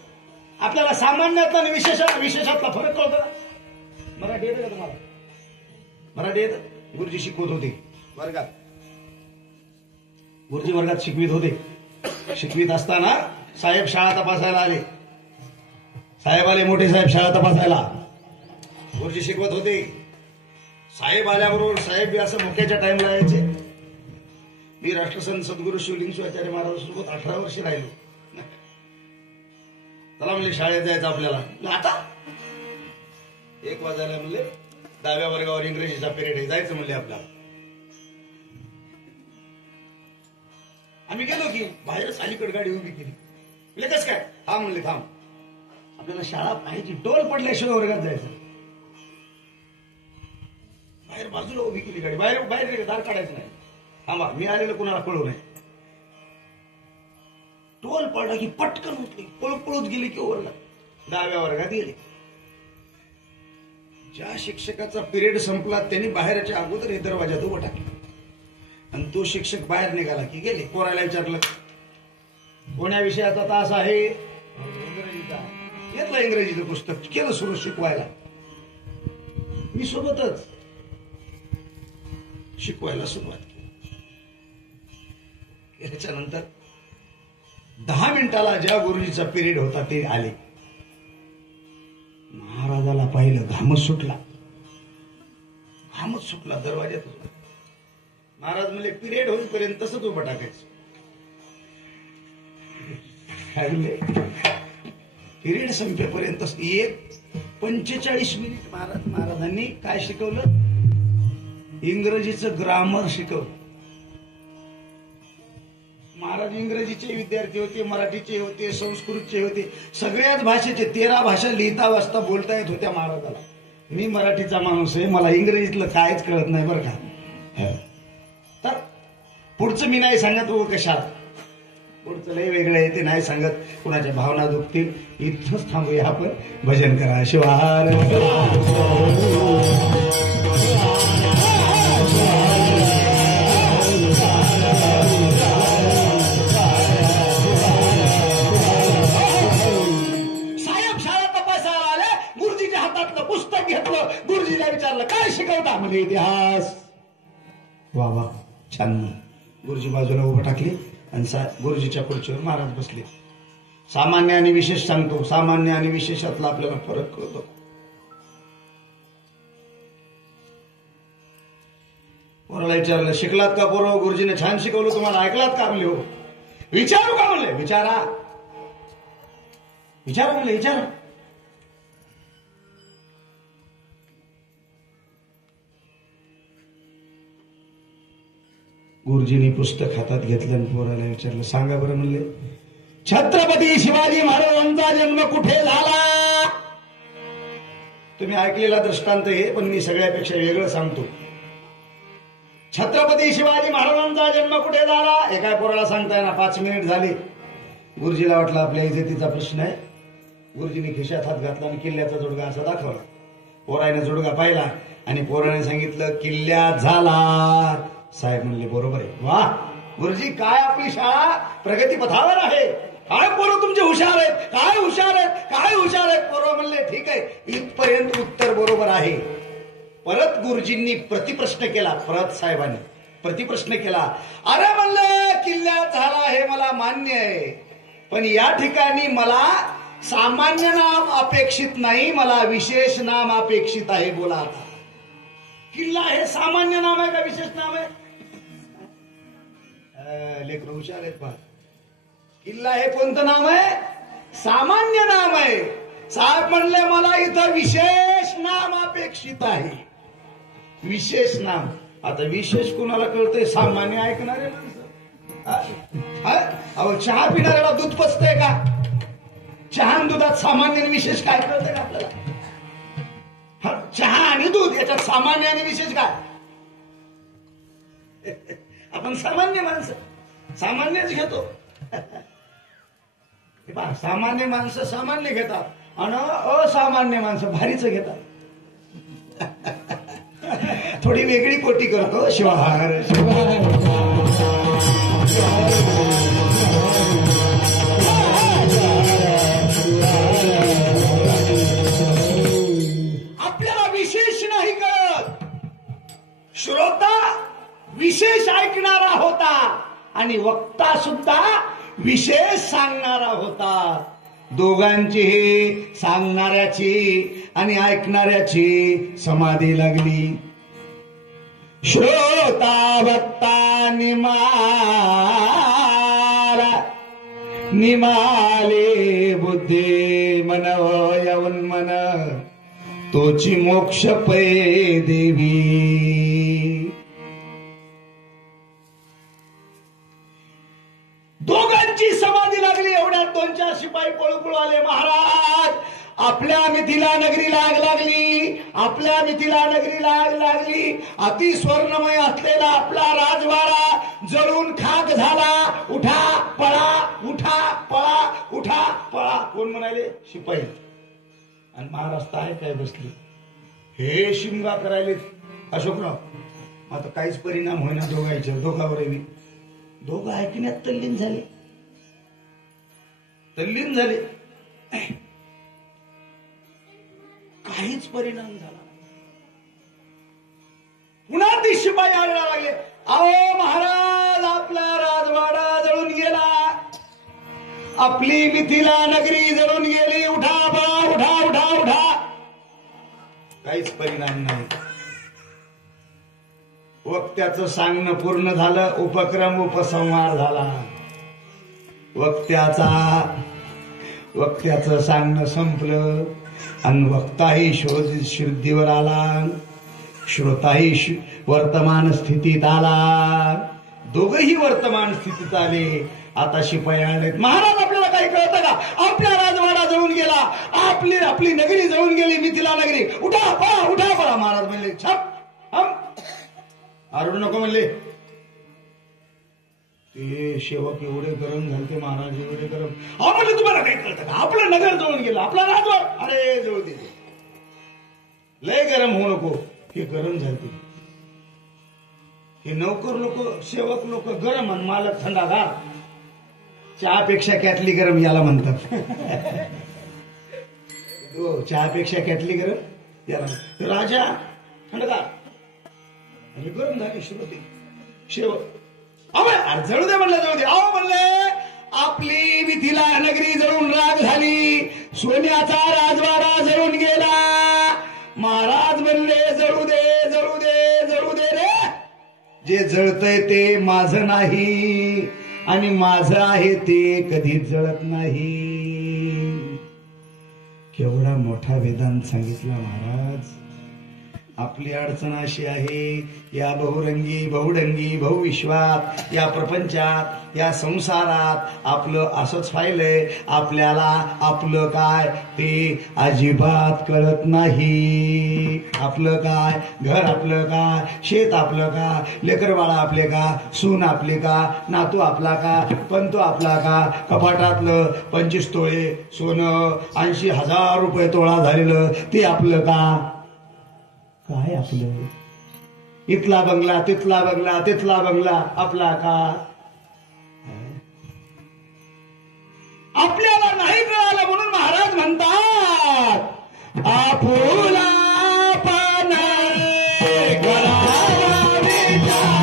आपल्याला सामान्यातला आणि विशेषातला फरक कळतो का? मराठी येतं का तुम्हाला? मराठी येतं? गुरुजी शिकवत होते वर्गात. गुरुजी वर्गात शिकवित होते. शिकवित असताना साहेब शाळा तपासायला आले. साहेब आले, मोठे साहेब शाळा तपासायला. गुरुजी शिकवत होते. साहेब आल्याबरोबर साहेब बी असं मोक्याच्या टाइमला यायचे. मी राष्ट्रसंत सद्गुरू शिवलिंग शिवाचार्य महाराजांसोबत 18 वर्ष राहिलो. चला म्हणले शाळेत जायचं आपल्याला. आता 1 वाजायला म्हणले, 10व्या वर्गावर इंग्रजीचा पिरियड आहे, जायचं म्हणले आपल्याला. आम्ही गेलो की बाहेरच अलीकडे गाडी उभी केली. म्हणजे कसं काय? हा म्हणले थांब, आपल्याला शाळा पाहिजे, टोल पडल्याशिवाय वर्गात जायचं. बाहेर बाजूला उभी केली गाडी. बाहेर दार काढायचं नाही. थांबा, मी आलेलं कोणाला कळू नये. टोल पडला की पटकन उठली, पळत गेली की ओरला. 10व्या वर्गात गेली. ज्या शिक्षकाचा पिरियड संपला त्यांनी बाहेरच्या अगोदर हे दरवाजात उभं टाकलं. आणि तो शिक्षक बाहेर निघाला की गेले. पोराला विचारलं कोण्या विषयाचा तास आहे? इंग्रजीचा. घेतलं इंग्रजीचं पुस्तक, केलं सुरू शिकवायला. मी सोबतच शिकवायला सुरुवात केली. याच्यानंतर 10 मिनिटाला ज्या गुरुजीचा पिरियड होता ते आले. महाराजाला पाहिलं, घामच सुटला. सुटला दरवाज्यात. महाराज म्हणले पिरियड होईपर्यंत तसंच उभं टाकायचं. पिरियड संपेपर्यंत 45 मिनिट महाराजांनी काय शिकवलं? इंग्रजीचं ग्रामर शिकवलं. महाराज इंग्रजीचे विद्यार्थी होते, मराठीचे होते, संस्कृतचे होते, सगळ्याच भाषेचे 13 भाषा लिहिता वाचता बोलता येत होत्या महाराजाला. मी मराठीचा माणूस आहे, मला इंग्रजीतलं कायच कळत नाही बरं का. तर पुढचं मी नाही सांगत हो कशाला, पुढचं लय वेगळं आहे, ते नाही सांगत, कुणाच्या भावना दुखतील. इथंच थांबूया आपण. भजन करा शिवार. पुस्तक घेतलं, गुरुजीला विचारलं काय शिकवता? म्हणजे इतिहास. वा वा छान. गुरुजी बाजूला उभं टाकले आणि गुरुजीच्या खुर्चीवर महाराज बसले. सामान्य आणि विशेष सांगतो. सामान्य आणि विशेषातला आपल्याला फरक कळतो. पोराला विचारलं शिकलात का पोरं? गुरुजीने छान शिकवलं, तुम्हाला ऐकलात का? म्हणले हो. विचारू का? म्हणले विचारा. विचारा म्हणले विचारा. गुरुजींनी पुस्तक हातात घेतलं आणि पोराला विचारलं सांगा बरं. म्हणले छत्रपती शिवाजी महाराजांचा जन्म कुठे झाला? तुम्ही ऐकलेला दृष्टांत हे, पण मी सगळ्यापेक्षा वेगळं सांगतो. छत्रपती शिवाजी महाराजांचा जन्म कुठे झाला? हे काय पोराला सांगताय ना. 5 मिनिट झाले. गुरुजीला वाटलं आपल्या इज्जतीचा प्रश्न आहे. गुरुजीने खिशात हात घातला आणि किल्ल्याचा जोडगा असा दाखवला. पोराने जोडगा पाहिला आणि पोराने सांगितलं किल्ल्यात झाला. साहेब म्हणले बरोबर आहे. वा गुरुजी, काय आपली शाळा प्रगती पथावर आहे. काय पोरं तुमचे हुशार आहेत, काय हुशार आहेत, काय हुशार आहेत. पोरं म्हणले ठीक आहे, इथपर्यंत उत्तर बरोबर आहे. परत गुरुजींनी प्रतिप्रश्न केला. परत साहेबांनी प्रतिप्रश्न केला. अरे म्हणलं किल्ल्यात झाला हे मला मान्य आहे, पण या ठिकाणी मला सामान्य नाम अपेक्षित नाही, मला विशेष नाम अपेक्षित आहे. बोला आता. किल्ला हे सामान्य नाम आहे का विशेष नाम आहे? लेकर हुशार आहेत. किल्ला हे कोणतं नाम आहे? सामान्य नाम आहे. साहेब म्हणले मला इथं विशेष नाम अपेक्षित आहे. विशेष नाम. आता विशेष कुणाला कळतंय? सामान्य ऐकणारे माणसं. चहा पिणाऱ्याला दूध पचतंय का? चहा आणि दुधात सामान्य आणि विशेष काय कळतंय का आपल्याला? चहा आणि दूध याच्यात सामान्य आणि विशेष काय? आपण सामान्य माणसं सामान्यच घेतो. सामान्य माणसं सामान्य घेतात आणि असामान्य माणसं भारीच घेतात. थोडी वेगळी कोटी करतो. शिवाहार आपल्याला विशेष नाही कळत. श्रोता विशेष ऐकणारा होता आणि वक्ता सुद्धा विशेष सांगणारा होता. दोघांची सांगणाऱ्याची आणि ऐकणाऱ्याची समाधी लागली. श्रोता वक्ता निमाले बुद्धी मन यवन मन तोची मोक्ष पै देवी. दोघांची समाधी लागली. एवढ्यात 2-4 शिपाई पळू आले. महाराज आपल्या मिथिला नगरी लाग लागली, आपल्या मिथिला नगरी लाग लागली. अति स्वर्णमय असलेला आपला राजवाडा जळून खाक झाला. उठा पळा, उठा पळा, उठा पळा. कोण म्हणाले? शिपाई. आणि महाराज काय काय बसले हे शिमगा करायले. अशोकराव आता काहीच परिणाम होईना दोघांच्या. दोघांवरही दोघं ऐकण्यात तल्लीन झाले. तल्लीन झाले. काहीच परिणाम झाला. पुन्हा ती शिपाई आरडा लागले. अहो महाराज आपला राजवाडा जळून गेला, आपली मिथिला नगरी जळून गेली. उठा बा, उठा उठा उठा. काहीच परिणाम नाही. वक्त्याचं सांगणं पूर्ण झालं, उपक्रम उपसंहार झाला. वक्त्याचं सांगणं संपलं आणि वक्ताही शुद्धीवर आला, श्रोताही वर्तमान स्थितीत आला. दोघही वर्तमान स्थितीत आले. आता शिपाई आलेत. महाराज आपल्याला काही कळतं का? आपला राजवाडा जळून गेला, आपली नगरी जळून गेली, मिथिला नगरी. उठा पळा. महाराज म्हणले छाप हम आरडू नको म्हणले. ते सेवक एवढे गरम झाले, महाराज एवढे गरम. म्हणले तुम्हाला काही कळतं का? आपलं नगर जळून गेलं, आपला राजवाडा. अरे जळू दे, लय गरम होऊ नको. हे गरम झाले. हे नौकर लोक, सेवक लोक गरम आणि मालक थंडागार. चहापेक्षा कॅटली गरम याला म्हणतात. चहापेक्षा कॅटली गरम याला. राजा थंडगार आणि गरम झाले. श्रोते सेवक जळू दे म्हणले, जळू दे. म्हणले आपली मिथिला नगरी जळून राग झाली, सोन्याचा राजवाडा जळून गेला. महाराज म्हणले जळू दे रे. जे जळतय ते माझं नाही आणि माझं आहे ते कधीच जळत नाही. केवढा मोठा वेदांत सांगितला महाराज. आपली अडचण अशी आहे, या बहुरंगी बहुडंगी बहुविश्वात, या प्रपंचात, या संसारात आपलं असंच व्हायलंय. आपल्याला आपलं काय ते अजिबात कळत नाही. आपलं काय, घर आपलं का, शेत आपलं का, लेकरबाळा आपले का, सून आपली का, नातू आपला का, पंतो आपला का, कपाटातलं 25 तोळे सोनं, 80,000 रुपये तोळा झालेलं ते आपलं का? काय आपलं? इथला बंगला, तिथला बंगला, तिथला बंगला आपला का? आपल्याला नाही कळालं म्हणून महाराज म्हणतात आपुला पण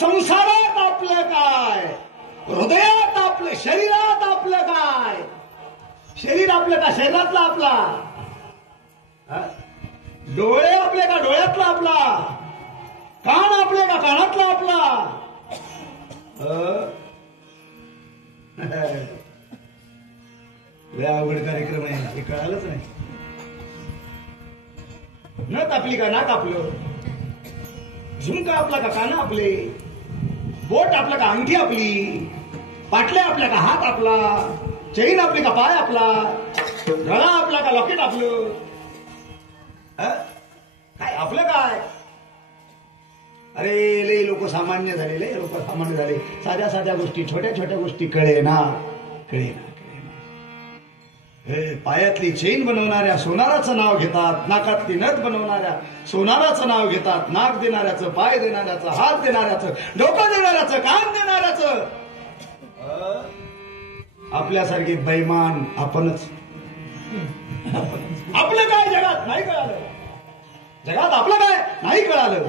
संसारात आपलं काय, हृदयात आपलं, शरीरात आपलं काय. शरीर आपलं का शरीरातला आपला, डोळे आपले का डोळ्यातला आपला, कान आपले का कानातला आपला. अवघड कार्यक्रम आहे, हे कळालंच नाही. नथ आपली का नाक आपलं, झुमका आपला का कान आपले, बोट आपला का अंगठी आपली, पाटल्या आपल्या का हात आपला, चैन आपली का पाय आपला, गळा आपला का लॉकेट आपलं, काय आपलं काय. अरे लई लोक सामान्य झाले, लोक सामान्य झाले. साध्या साध्या गोष्टी, छोट्या छोट्या गोष्टी कळे ना. पायातली चेन बनवणाऱ्या सोनाराचं नाव घेतात, नाकातली नथ बनवणाऱ्या सोनाराचं नाव घेतात, नाक देणाऱ्याचं, पाय देणाऱ्याचं, हात देणाऱ्याचं, डोकं देणाऱ्याचं, कान देणाऱ्याचं. आपल्यासारखे बैमान आपणच. आपलं काय जगात नाही कळालं, जगात आपलं काय नाही कळालं.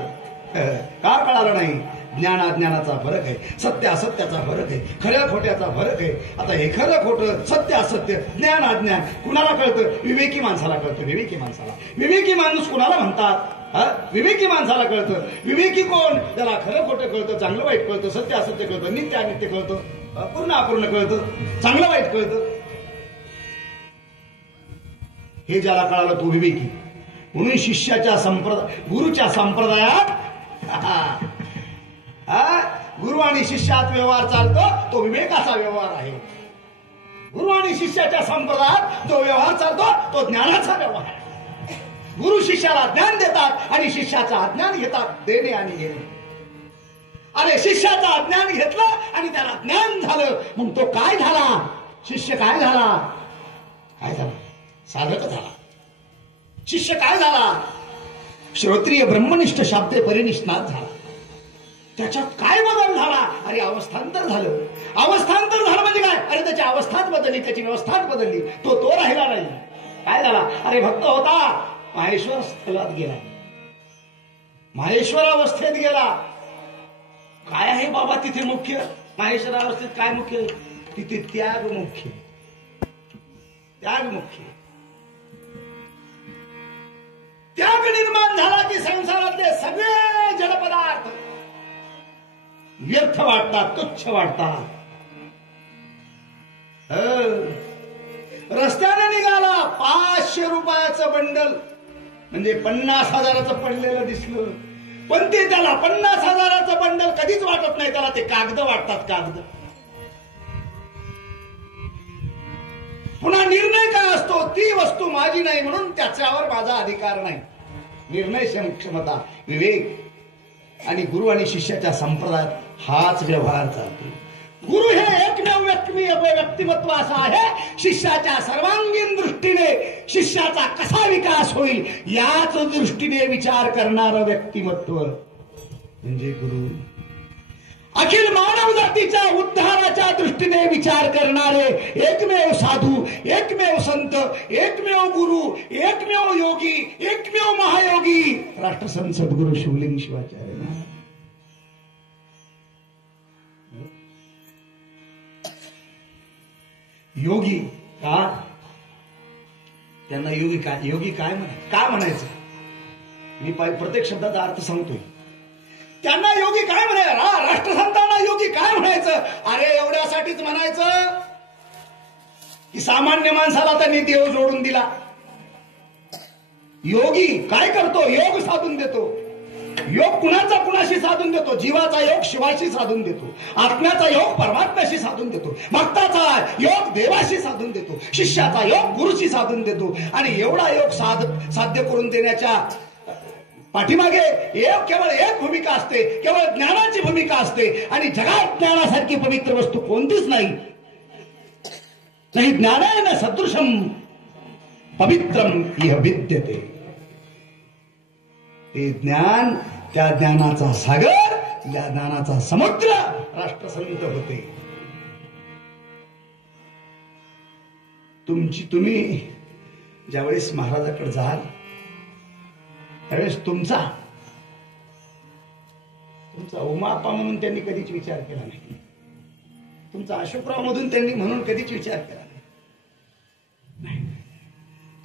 का कळालं नाही, ज्ञान अज्ञानाचा फरक आहे, सत्य असत्याचा फरक आहे, खऱ्या खोट्याचा फरक आहे. आता हे खरं खोटं, सत्य असत्य, ज्ञान अज्ञान कुणाला कळतं? विवेकी माणसाला कळतं. विवेकी माणसाला. विवेकी माणूस कुणाला म्हणतात? विवेकी माणसाला कळतं. विवेकी कोण? त्याला खरं खोटं कळतं, चांगलं वाईट कळतं, सत्य असत्य कळतं, नित्य अनित्य कळतं, पूर्ण अपूर्ण कळतं, चांगलं वाईट कळतं. हे ज्याला कळालं तो विवेकी. म्हणून शिष्याच्या गुरुच्या संप्रदायात गुरु आणि शिष्यात व्यवहार चालतो तो विवेकाचा व्यवहार आहे. गुरु आणि शिष्याच्या संप्रदायात जो व्यवहार चालतो तो ज्ञानाचा व्यवहार आहे. गुरु शिष्याला ज्ञान देतात आणि शिष्याचं अज्ञान घेतात. देणे आणि घेणे. अरे शिष्याचं अज्ञान घेतलं आणि त्याला ज्ञान झालं, मग तो काय झाला? शिष्य काय झाला? काय झाला? साधक झाला. शिष्य काय झाला? श्रोत्रिय ब्रह्मनिष्ठ शाब्दे परिनिष्णात झाला. त्याच्यात काय बदल झाला? अरे अवस्थांतर झालं. अवस्थांतर झालं म्हणजे काय? अरे त्याची अवस्थाच बदलली, त्याची व्यवस्थाच बदलली. तो राहिला नाही. काय झाला? अरे भक्त होता, माहेश्वर स्थलात गेला, माहेश्वर अवस्थेत गेला. काय आहे बाबा तिथे मुख्य? माहेश्वर अवस्थेत काय मुख्य? तिथे त्याग मुख्य. त्याग मुख्य. त्याग निर्माण झाला की संसारातले सगळे जड पदार्थ व्यर्थ वाटतात, तुच्छ वाटतात. रस्त्याने निघाला, 500 रुपयाचं बंडल म्हणजे 50,000चं पडलेलं दिसलं, पण ते त्याला 50,000चं बंडल कधीच वाटत नाही. त्याला ते कागद वाटतात. कागद. पुन्हा निर्णय काय असतो? ती वस्तू माझी नाही म्हणून त्याच्यावर माझा अधिकार नाही. निर्णय क्षमता, विवेक. आणि गुरु आणि शिष्याच्या संप्रदायात हाच व्यवहार चालतो. गुरु हे एकमेव व्यक्तिमत्व असं आहे, शिष्याच्या सर्वांगीण दृष्टीने शिष्याचा कसा विकास होईल याच दृष्टीने विचार करणारं व्यक्तिमत्व म्हणजे गुरु. अखिल मानव जातीच्या उद्धाराच्या दृष्टीने विचार करणारे एकमेव साधू, एकमेव संत, एकमेव गुरु, एकमेव योगी, एकमेव महायोगी राष्ट्रसंत सद्गुरु शिवलिंग शिवाचार्य. योगी का? त्यांना योगी काय? योगी काय म्हणायचं? मी प्रत्येक शब्दाचा अर्थ सांगतोय. त्यांना योगी काय म्हणायचं? राष्ट्रसंतांना योगी काय म्हणायचं? अरे एवढ्यासाठीच म्हणायचं की सामान्य माणसाला त्यांनी देव जोडून दिला. योगी काय करतो? योग साधून देतो. योग कुणाशी साधून देतो? जीवाचा योग शिवाशी साधून देतो, आत्म्याचा योग परमात्म्याशी साधून देतो, भक्ताचा योग देवाशी साधून देतो, शिष्याचा योग गुरुशी साधून देतो. आणि एवढा योग साध्य करून देण्याच्या पाठीमागे केवळ एक भूमिका असते, केवळ ज्ञानाची भूमिका असते. आणि जगात ज्ञानासारखी पवित्र वस्तू कोणतीच नाही. नाही ज्ञानेन सदृशम पवित्रम इह विद्यते. ते ज्ञान, त्या ज्ञानाचा सागर, त्या ज्ञानाचा समुद्र राष्ट्रसंत होते. तुम्ही ज्यावेळेस महाराजाकडे जाल त्यावेळेस तुमचा उमाप्पा म्हणून त्यांनी कधीच विचार केला नाही. तुमचा अशोकराव मधून त्यांनी म्हणून कधीच विचार केला नाही.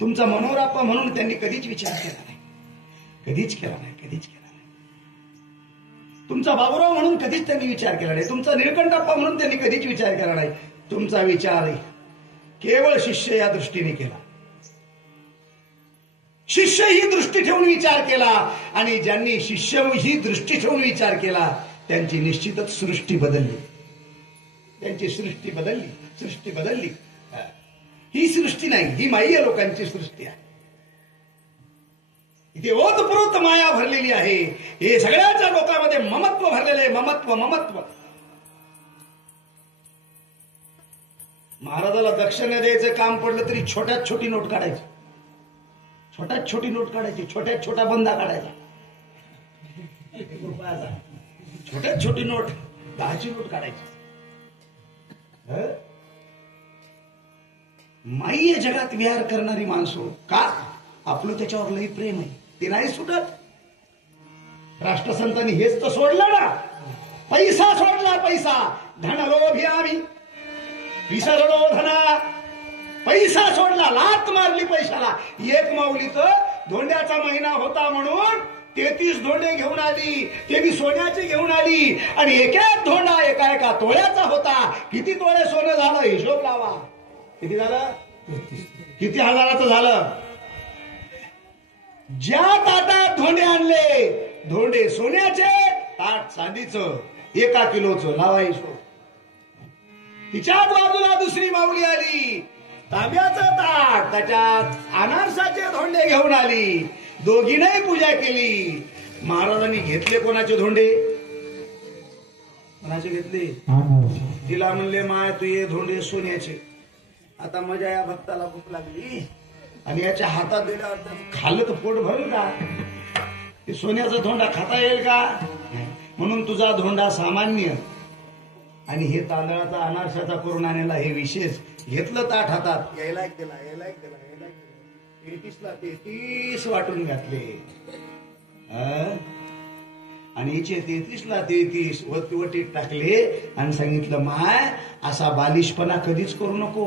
तुमचा मनोहराप्पा म्हणून त्यांनी कधीच विचार केला नाही. कधीच केला नाही. तुमचा बाबूराव म्हणून कधीच त्यांनी विचार केला नाही. तुमचा निळकंठप्पा म्हणून त्यांनी कधीच विचार केला नाही. तुमचा विचार केवळ शिष्य या दृष्टीने केला. शिष्य ही दृष्टी ठेवून विचार केला. आणि ज्यांनी शिष्य ही दृष्टी ठेवून विचार केला त्यांची निश्चितच सृष्टी बदलली. त्यांची सृष्टी बदलली. ही सृष्टी नाही, ही माईय लोकांची सृष्टी आहे. इथे ओतप्रोत माया भरलेली आहे. हे सगळ्याच्या लोकांमध्ये ममत्व भरलेलं आहे. ममत्व. महाराजाला दक्षिणा द्यायचं काम पडलं तरी छोट्यात छोटी नोट काढायची. छोट्यात छोटा बंदा काढायचा. छोट्यात छोटी नोट 10ची नोट काढायची. माई जगात विहार करणारी माणसं का? आपलं त्याच्यावर लई प्रेम आहे. ते नाही सुटत. राष्ट्रसंतांनी हेच तर सोडलं ना. पैसा सोडला, पैसा. धनलोभी आम्ही विसरलो धना. पैसा सोडला, लात मारली पैशाला. एक माऊली तर धोंड्याचा महिना होता म्हणून 33 धोंडे घेऊन आली, ते बी सोन्याचे घेऊन आली. आणि एक एक धोंडा एका तोळ्याचा होता. किती तोळे सोनं झालं हिशोब लावा. किती झालं? किती हजाराचं झालं? ज्या ताटात धोंडे आणले, धोंडे सोन्याचे, ताट चांदीचं, 1 किलोचं. लावा हिशोब. तिच्याच बाजूला दुसरी माऊली आली, तांब्याचं ताट, त्याच्यात अनारसाचे धोंडे घेऊन आली. दोघींनाही पूजा केली. महाराजांनी घेतले कोणाचे धोंडे? कोणाचे घेतले? तिला म्हणले, माय तू ये धोंडे सोन्याचे. आता मजा या भक्ताला भूक लागली आणि याच्या हातात दिल्यावर खाल्लं तर पोट भरेल का? ते सोन्याचा धोंडा खाता येईल का? म्हणून तुझा धोंडा सामान्य आणि हे तांदळाचा अनारशाचा करून आणला हे विशेष. घेतलं ताट हातात, यायला एक दिला, यायला एक दिला, यायला एक दिला. 33ला 33 वाटून घातले. आणि हिचे 33ला 33 वटीत टाकले आणि सांगितलं, माय असा बालिशपणा कधीच करू नको.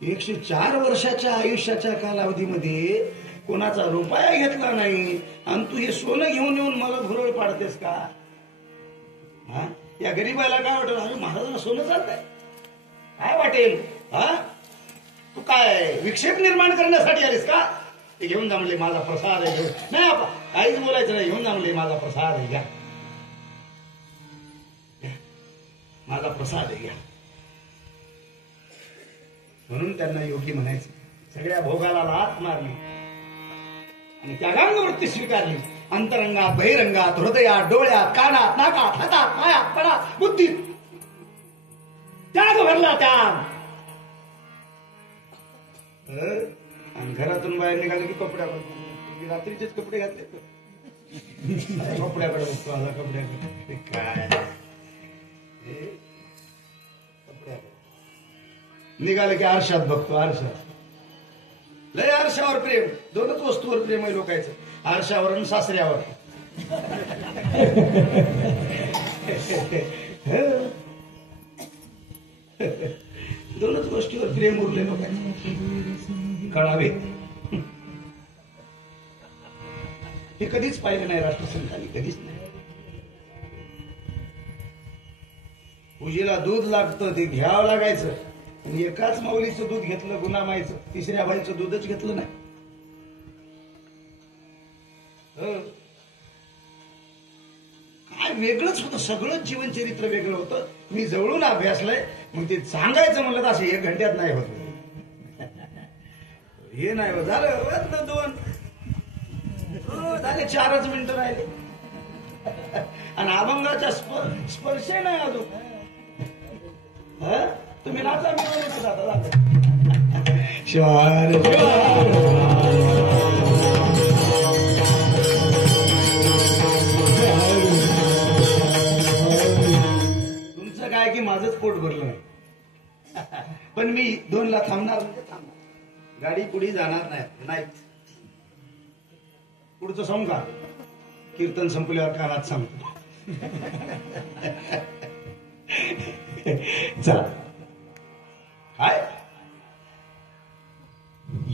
104 वर्षाच्या आयुष्याच्या कालावधीमध्ये कोणाचा रुपया घेतला नाही आणि तू हे सोनं घेऊन येऊन मला भुरळ पाडतेस का? या गरीबाला काय वाटेल? अरे महाराजांना सोनं चालतंय, काय वाटेल? तू काय विक्षेप निर्माण करण्यासाठी आलीस का? ते घेऊन जा म्हणले, माझा प्रसाद आहे. घेऊन नाही काहीच बोलायचं नाही. घेऊन जा म्हणले, माझा प्रसाद आहे, घ्या. माझा प्रसाद आहे, घ्या. म्हणून त्यांना योगी म्हणायचे. सगळ्या भोगाला लात मारली आणि त्यागांग वृत्ती स्वीकारली. अंतरंगात, बहिरंगात, हृदयात, डोळ्यात, कानात, नाकात, हातात, पायात, पडात, बुद्धीत त्याग भरला. त्याग. आणि घरातून बाहेर निघाले की कपड्याकडे, रात्रीचेच कपडे घातले. कपड्याकडे बघतो, आला कपड्याकडे. काय कपड्याकडे निघाले की आरशात बघतो. आरशात लय आरशावर प्रेम. दोनच वस्तूवर प्रेम आहे लोकांचं, आरशावर आणि सासऱ्यावर. दोनच गोष्टीवर प्रेम उरले लोकांचे. कळावे. हे कधीच पाहिलं नाही राष्ट्रसंतांनी, कधीच नाही. पूजेला दूध लागतं, ते घ्यावं लागायचं. आणि एकाच माऊलीचं दूध घेतलं गुणामाईचं, तिसऱ्या बाईचं दूधच घेतलं नाही. काय वेगळंच होतं, सगळंच जीवनचरित्र वेगळं होतं. मी जवळून अभ्यासलंय, मग ते सांगायचं म्हणलं तर असं 1 घंट्यात नाही होत. हे नाही होत. झालं 2 झाले, 4च मिनिटं राहिले आणि अभंगाच्या स्पर्श नाही अजून. तुम्ही नाचा, मी जाता शिवाय. तुमचं काय की माझंच पोट भरलं नाही. पण मी 2ला थांबणार म्हणजे थांबणार. गाडी पुढे जाणार नाही. पुढचं सांगू का? कीर्तन संपल्यावर कानात सांगतो. चला. काय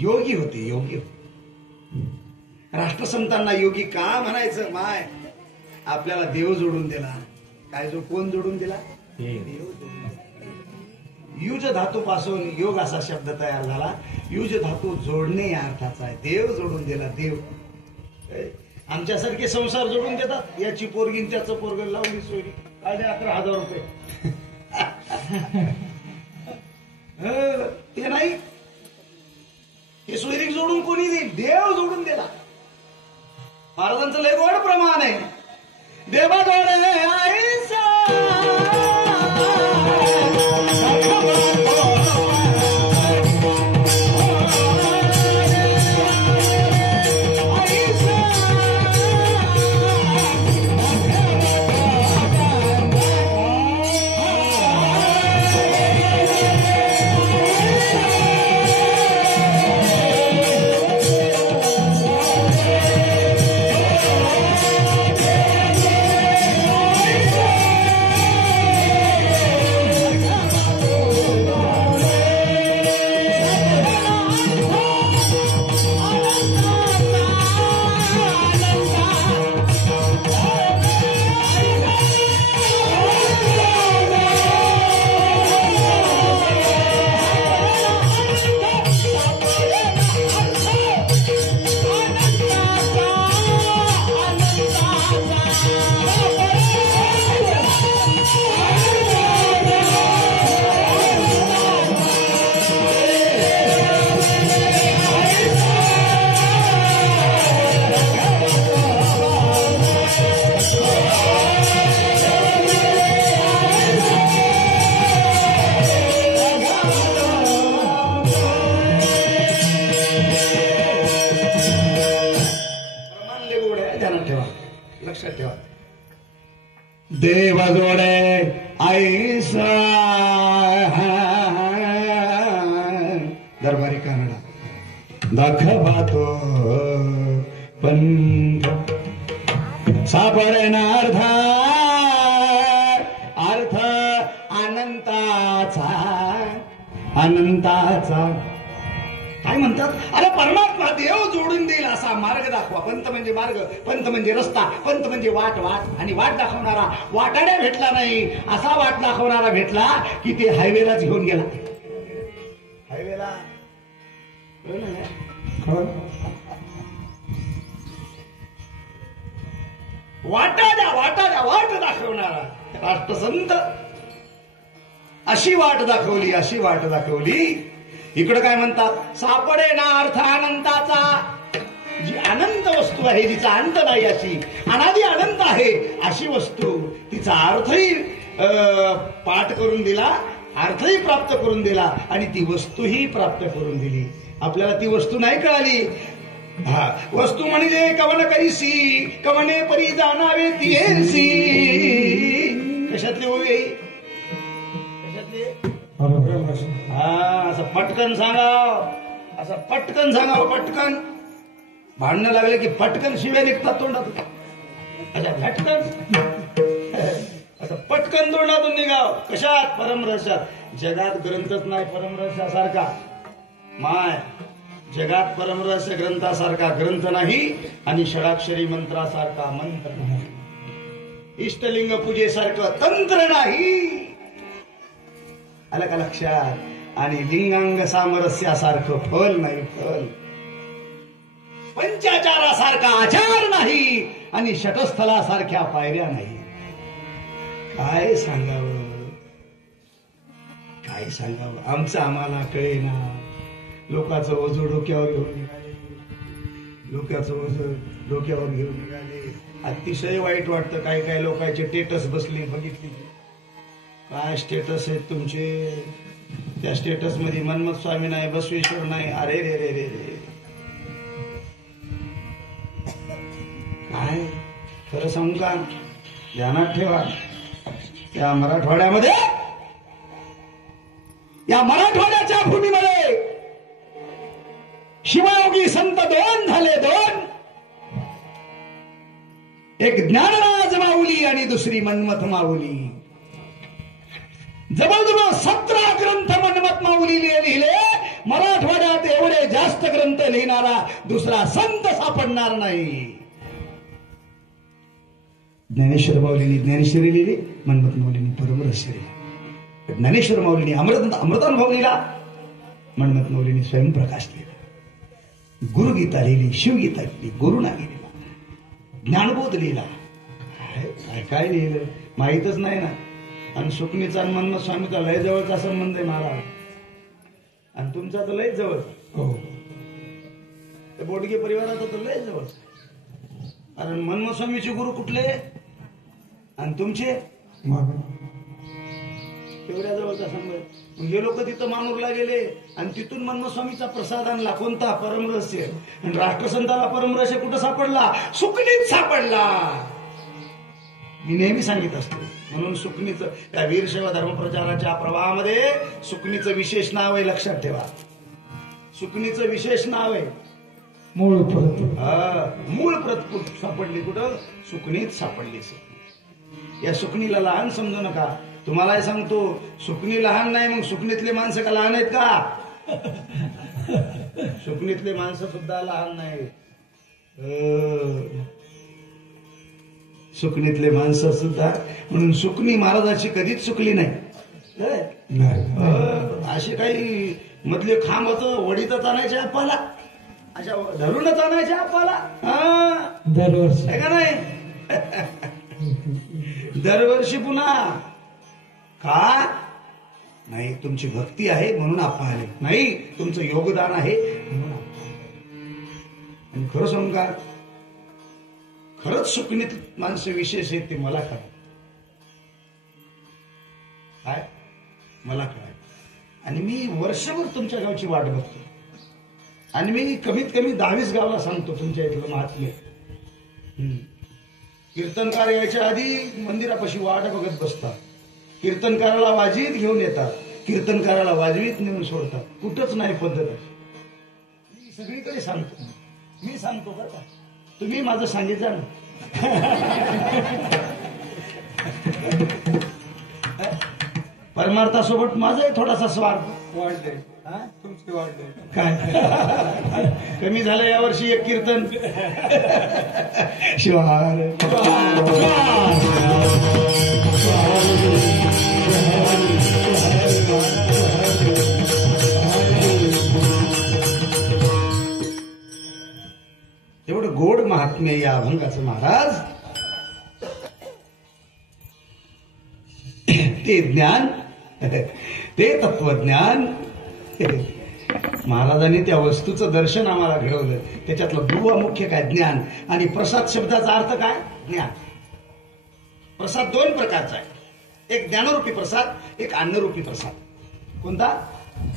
योगी होते, योगी होते. राष्ट्रसंतांना योगी का म्हणायचं? माय आपल्याला देव जोडून दिला. काय कोण जोडून दिला? देव जोडून दिला. युज धातूपासून योग असा शब्द तयार झाला. युज धातू जोडणे या अर्थाचा आहे. देव जोडून दिला. देव. आमच्यासारखे संसार जोडून देतात. याची पोरगीन त्याचं पोरग लावली सोयरी, काढले 11,000 रुपये. ते नाही, हे सोयरीक जोडून कोणी देईल? देव जोडून दिला. महाराजांचं लय गोड प्रमाण आहे. देवा जोडे आईसा लक्षात ठेवा. देव जोडे ऐसा दरबारी कानडा दाखवा तो पंथ सापडेना अर्थ अनंताचा काय म्हणतात? अरे परमात्मा देव जोडून देईल असा मार्ग दाखवा. पंत म्हणजे मार्ग, पंत म्हणजे रस्ता, पंत म्हणजे वाट. आणि वाट दाखवणारा वाटाड्या भेटला नाही, असा वाट दाखवणारा भेटला की ते हायवेलाच घेऊन गेला. हायवेला वाट दाखवणारा राष्ट्रसंत. अशी वाट दाखवली. इकडं काय म्हणतात? सापडे ना अर्थ अनंताचा. जी अनंत वस्तू आहे, जिचा अंत नाही, अशी अनादि अनंत आहे अशी वस्तू, तिचा अर्थही पाठ करून दिला, अर्थही प्राप्त करून दिला आणि ती वस्तूही प्राप्त करून दिली. आपल्याला ती वस्तू नाही कळाली. वस्तू म्हणजे कवन करीसी, कवने परी जाणावे तियेसी. कशातली होई? कशातली? असं पटकन सांगावं. पटकन भांडणं लागले की पटकन शिव्या निघतात तोंडातून. अच्छा झटकन असं पटकन तोंडातून निघाव. कशात? परमरसात. जगात ग्रंथच नाही परमरसासारखा. जगात परमरहस्य ग्रंथासारखा ग्रंथ नाही आणि षडाक्षरी मंत्रासारखा मंत्र नाही. इष्टलिंग पूजेसारखं तंत्र नाही. आलं का लक्षात? आणि लिंगांग सामरस्यासारखं फल नाही. पंचाचारासारखा आचार नाही आणि षटस्थलासारख्या पायऱ्या नाही. काय सांगावं? आमचं आम्हाला कळेना. लोकांचं ओझं डोक्यावर घेऊन निघाले. अतिशय वाईट वाटतं. काय लोकांचे स्टेटस बसले, बघितले काय स्टेटस आहेत तुमचे. त्या स्टेटस मध्ये मनमथ स्वामी नाही, बसवेश्वर नाही. अरे रे रे रे रे, काय खरं सांगू का? ध्यानात ठेवा. या मराठवाड्याच्या भूमीमध्ये शिवयोगी संत दोन झाले. एक ज्ञानराज माऊली आणि दुसरी मनमथ माऊली. जवळजवळ 17 ग्रंथ मनमथ माऊली लिहिले. मराठवाड्यात एवढे जास्त ग्रंथ लिहिणारा दुसरा संत सापडणार नाही. ज्ञानेश्वर माऊलींनी ज्ञानेश्वरी लिहिली, मनमथ माऊलींनी परमरहस्य लिहिली. ज्ञानेश्वर माऊलींनी अमृतानुभव लिहिला, मनमथ माऊलींनी स्वयंप्रकाश लिहिला. गुरुगीता लिहिली, शिवगीता लिहिली, गुरुनागी लिहिला, ज्ञानबोध लिहिला. काय लिहिलं माहीतच नाही ना. आणि सुकणीचा आणि मनमथ स्वामीचा लय जवळचा संबंध आहे महाराज. आणि तुमचा तर लयच जवळ. बोडगे परिवाराचा तर लयच जवळ. कारण मनमथ स्वामीचे गुरु कुठले आणि तुमचे तेवढ्या जवळचा संबंध. हे लोक तिथं मानूरला गेले आणि तिथून मनमथ स्वामीचा प्रसाद आणला. कोणता? परमरहस्य. आणि राष्ट्रसंताला परमरहस्य कुठं सापडला? सुकणीत सापडला. मी नेहमी सांगित असतो. म्हणून सुकणीचं त्या वीरशैव धर्मप्रचाराच्या प्रवाहामध्ये सुकणीचं विशेष नाव आहे. लक्षात ठेवा. सुकणीचं विशेष नाव आहे. मूळ प्रत सापडली कुठं? सुकणीत सापडली. या सुकणीला लहान समजू नका. तुम्हालाही सांगतो, सुकणी लहान नाही. मग सुकणीतले माणसं का लहान आहेत का? सुकणीतले माणसं सुद्धा लहान नाही. सुकणीतले माणसं सुद्धा. म्हणून सुकणी महाराजाची कधीच चुकली नाही. असे काही मधले खांब होतं, वडीतच आणायचे आपल्याला, अशा धरूनच आणायचे आपल्याला. दरवर्षी का नाही? दरवर्षी पुन्हा का नाही? तुमची भक्ती आहे म्हणून आपण आले नाही, तुमचं योगदान आहे म्हणून. आणि खरं सांगू का, खरंच सुकणीत माणसं विशेष आहेत ते मला कळालं. काय मला कळालं. आणि मी वर्षभर तुमच्या गावची वाट बघतो. आणि मी कमीत कमी 10-20 गावाला सांगतो तुमच्या इथलं महात्म्य. कीर्तनकार यायच्या आधी मंदिरापाशी वाट बघत बसतात. कीर्तनकाराला वाजवीत घेऊन येतात, कीर्तनकाराला वाजवीत नेऊन सोडतात. कुठंच नाही पद्धत अशी. मी सगळीकडे सांगतो, मी सांगतो बरं का, तुम्ही माझं सांगितलं ना. परमार्थासोबत माझाही थोडासा स्वार्थ वाढले तुमचे वाढले. काय कमी झालं यावर्षी एक कीर्तन. शिवार एवढं गोड महात्म्य या अभंगाचं महाराज. ते ज्ञान, ते तत्वज्ञान महाराजांनी त्या वस्तूचं दर्शन आम्हाला घडवलं. त्याच्यातलं दुवा मुख्य काय? ज्ञान. आणि प्रसाद शब्दाचा अर्थ काय? ज्ञान. प्रसाद दोन प्रकारचा आहे, एक ज्ञानरूपी प्रसाद, एक अन्नरूपी प्रसाद. कोणता?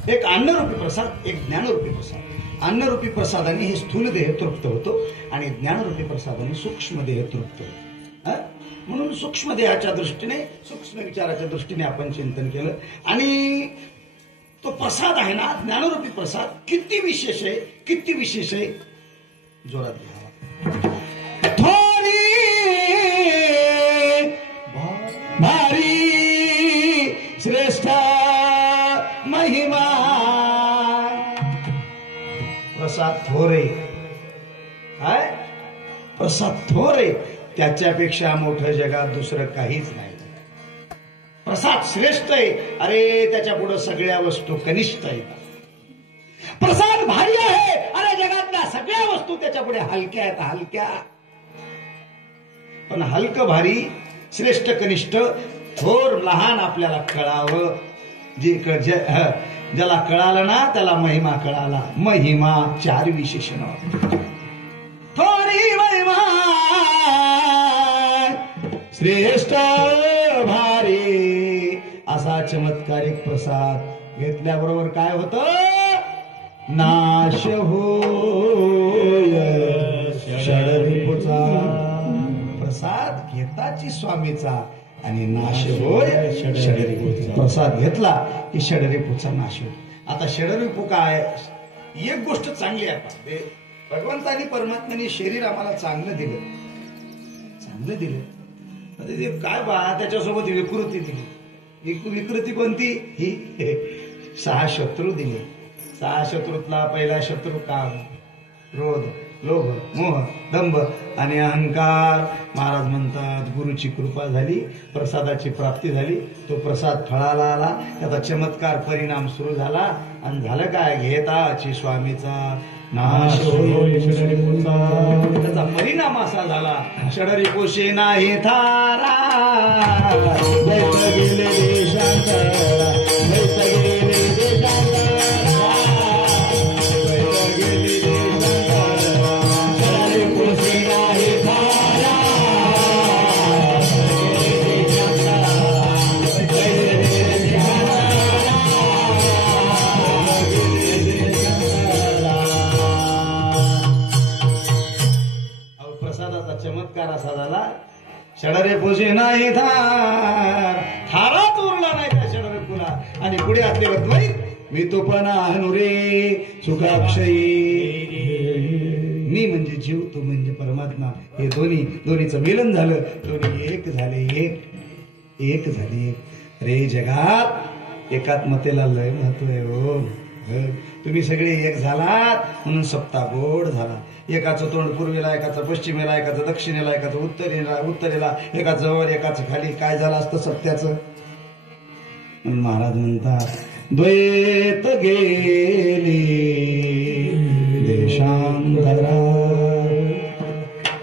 एक अन्नरूपी प्रसाद, एक ज्ञानरूपी प्रसाद. अन्नरूपी प्रसादाने हे स्थूल देह तृप्त होतो आणि ज्ञानरूपी प्रसादाने सूक्ष्म देह तृप्त होतो. म्हणून सूक्ष्म देहाच्या दृष्टीने, सूक्ष्म विचाराच्या दृष्टीने आपण चिंतन केलं. आणि तो प्रसाद आहे ना, ज्ञानरूपी प्रसाद, किती विशेष आहे, किती विशेष आहे. जोरात घ्यावा. थोडी भारी श्रेष्ठ महिमा. प्रसाद थोरे. काय? प्रसाद थोरे. त्याच्यापेक्षा मोठं जगात दुसरं काहीच नाही. प्रसाद श्रेष्ठ आहे, अरे त्याच्या पुढे सगळ्या वस्तू कनिष्ठ आहेत. प्रसाद भारी आहे, अरे जगातल्या सगळ्या वस्तू त्याच्या पुढे हलक्या आहेत, हलक्या. पण हलकं भारी, श्रेष्ठ कनिष्ठ, थोर लहान आपल्याला कळावं. ज्याला कळालं ना त्याला महिमा कळाला. महिमा 4 विशेषण. थोरी महिमा श्रेष्ठ भारी असा चमत्कारिक प्रसाद घेतल्याबरोबर काय होतं? नाश होय षडरिपुचा. प्रसाद घेताची स्वामीचा आणि नाश होय षडरिपुचा. प्रसाद घेतला की षडरिपुचा नाश होय. आता षडरिपू काय? एक गोष्ट चांगली आहे, भगवंतानी परमात्म्याने शरीर आम्हाला चांगलं दिलं, चांगलं दिलं. काय बा, त्याच्यासोबत विकृती दिली. विकृती कोणती? ही 6 शत्रू दिले. 6 शत्रूतला पहिला शत्रू काम, क्रोध, लोभ, मोह, दंभ आणि अहंकार. महाराज म्हणतात गुरुची कृपा झाली, प्रसादाची प्राप्ती झाली, तो प्रसाद फळाला आला, त्याचा चमत्कार परिणाम सुरू झाला. आणि झालं काय? घेताची स्वामीचा नाश होय षडरिपुचा. त्याचा परिणाम असा झाला, षडरिपुषे नाही थारा. गेले देशांतरा, गेले देशांतरा, गेले देशांतरा. षडरिपुषे नाही थारा. चमत्कार असा झाला, षडरिपुषे नाही थार. थाराच उरला नाही त्या षडरिपुला. आणि पुढे असलेलं द्वैत, मी तो पण रे सुखाक्षयी. मी म्हणजे जीव, तो म्हणजे परमात्मा. हे दोन्हीचं मिलन झालं, दोन्ही एक झाले, एक झाले. रे जगात एकात्मतेला लय महत्व आहे हो. तुम्ही सगळे एक झालात म्हणून सप्ताह गोड झाला. एकाचं तोंड पूर्वेला, एकाचं पश्चिमेला, एकाचं दक्षिणेला, एकाचं उत्तरेला, एकाचं वर, एकाचं खाली. काय झालं असतं सत्याचं? म्हणून महाराज म्हणतात द्वैत गेली देशांतरा.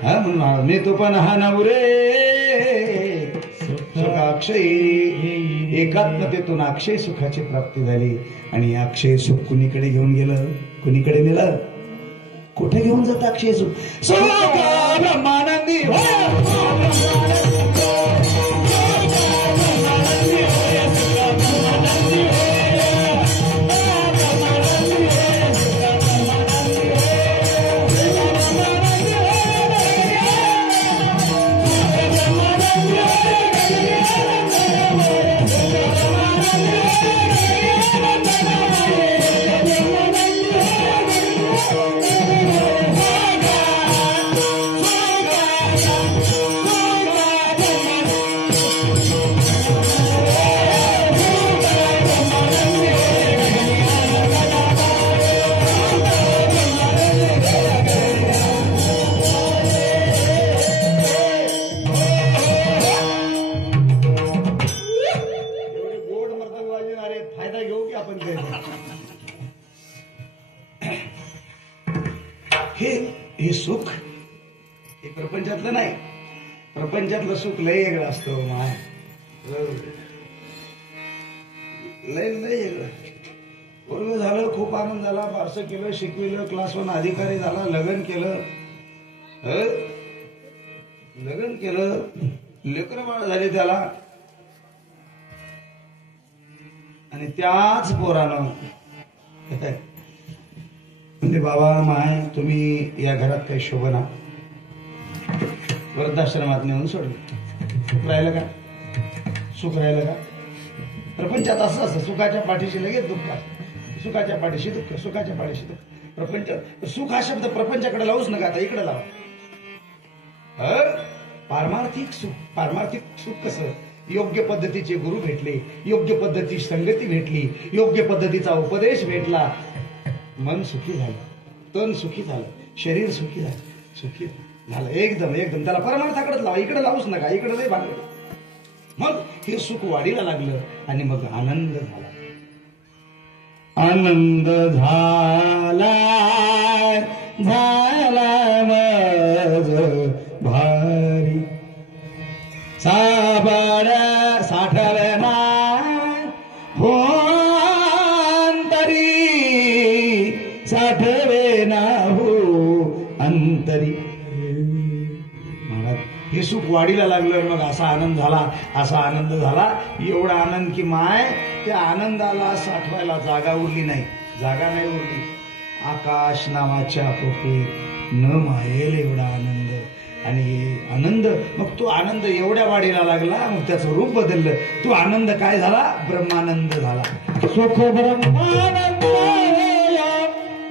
म्हणून महाराज मी तो पण हा नवरे सुखाक्षयी. एकात्मतेतून अक्षय सुखाची प्राप्ती झाली. आणि अक्षय सुख कुणीकडे घेऊन गेलं? कुणीकडे नेलं? कुठे घेऊन जात अक्षय सुख? ब्रह्मानंदी सुख हे प्रपंचातलं नाही. प्रपंचातलं सुख लय वेगळं असतं माय, लय लय वेगळं. पूर्व झालं, खूप आनंद झाला, फारसं केलं, शिकविलं, क्लास 1 अधिकारी झाला, लग्न केलं, लग्न केलं, लेकरं बाळ झाले त्याला, आणि त्याच पोरानं म्हणजे बाबा माय तुम्ही या घरात काही शोभना, वृद्धाश्रमात नेऊन सोडलं. सुख राहिलं का? सुख राहिलं का? प्रपंचात असं असतं, सुखाच्या पाठीशी लगेच दुःख असतं, सुखाच्या पाठीशी दुःख, सुखाच्या पाठीशी दुःख. प्रपंच सुख हा शब्द प्रपंचाकडे लावूच नका, आता इकडे लावा. पारमार्थिक सुख. पारमार्थिक सुख कसं? योग्य पद्धतीचे गुरु भेटले, योग्य पद्धतीची संगती भेटली, योग्य पद्धतीचा उपदेश भेटला, मन सुखी झालं, तन सुखी झालं, शरीर सुखी झालं, सुखी झालं एकदम एकदम. त्याला परमार्थाकडे लावा, इकडे लावूच नका, इकडे नाही भागलं. मग हे सुख वाढीला लागलं आणि मग आनंद झाला. आनंद झाला झाला मज भारी, साबळ साठवना हो अंतरी, साठवे ना हो अंतरी. महाराज हे सुख वाढीला लागलं, मग असा आनंद झाला, असा आनंद झाला, एवढा आनंद की माय त्या आनंदाला साठवायला जागा उरली नाही, जागा नाही उरली. आकाश नावाच्या पोटी न मायेल एवढा आनंद. आणि हे आनंद, मग तो आनंद एवढ्या वाढीला लागला, मग त्याचं रूप बदललं. तो आनंद काय झाला? ब्रह्मानंद झाला. सुख ब्रह्मानंद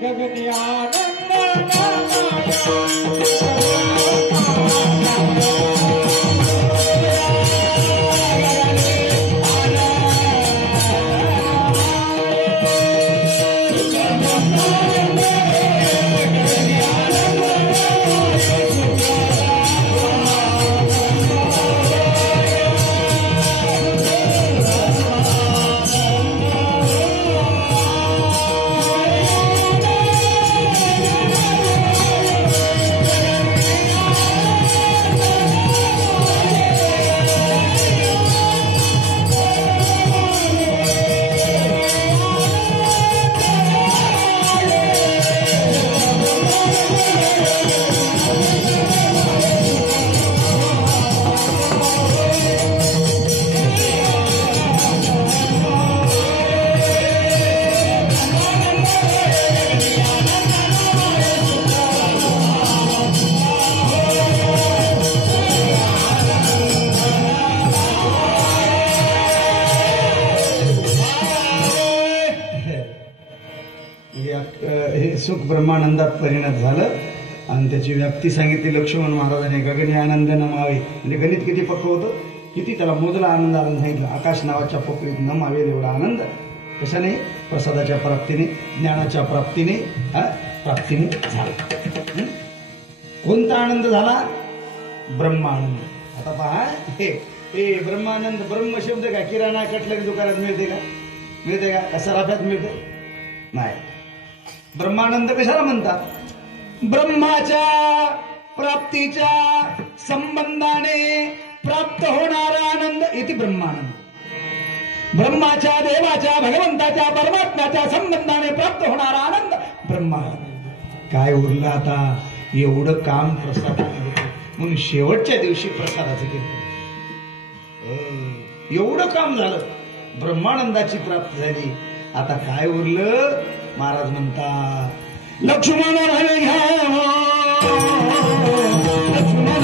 गगनी आनंद. हे सुख ब्रह्मानंदात परिणत झालं आणि त्याची व्याप्ती सांगितली लक्ष्मण महाराजांनी. गगनी आनंद नमावे, म्हणजे गणित किती पक्क होतं, किती त्याला मोजला आनंद आनंद सांगितलं. आकाश नावाच्या पोकळीत न मावेल एवढा आनंद. कशाने? प्रसादाच्या प्राप्तीने, ज्ञानाच्या प्राप्तीने झाला. कोणता आनंद झाला? ब्रह्मानंद. आता पहा, हे ब्रह्मानंद, ब्रह्म शब्द काय किराणा कटलरी दुकानात मिळते का? मिळते का? सराफ्यात मिळते? नाही. ब्रह्मानंद कशाला म्हणतात? ब्रह्माच्या प्राप्तीच्या संबंधाने प्राप्त होणारा आनंद इति ब्रह्मानंद. ब्रह्माच्या, देवाच्या, भगवंताच्या, परमात्म्याच्या संबंधाने प्राप्त होणारा आनंद ब्रह्मानंद. काय उरलं आता? एवढं काम प्रसादाने होतं म्हणून शेवटच्या दिवशी प्रसादाचं कीर्तन. एवढं काम झालं, ब्रह्मानंदाची प्राप्ती झाली. आता काय उरलं? महाराज म्हणतात लक्ष्मण राहिले घ्या, लक्ष्मण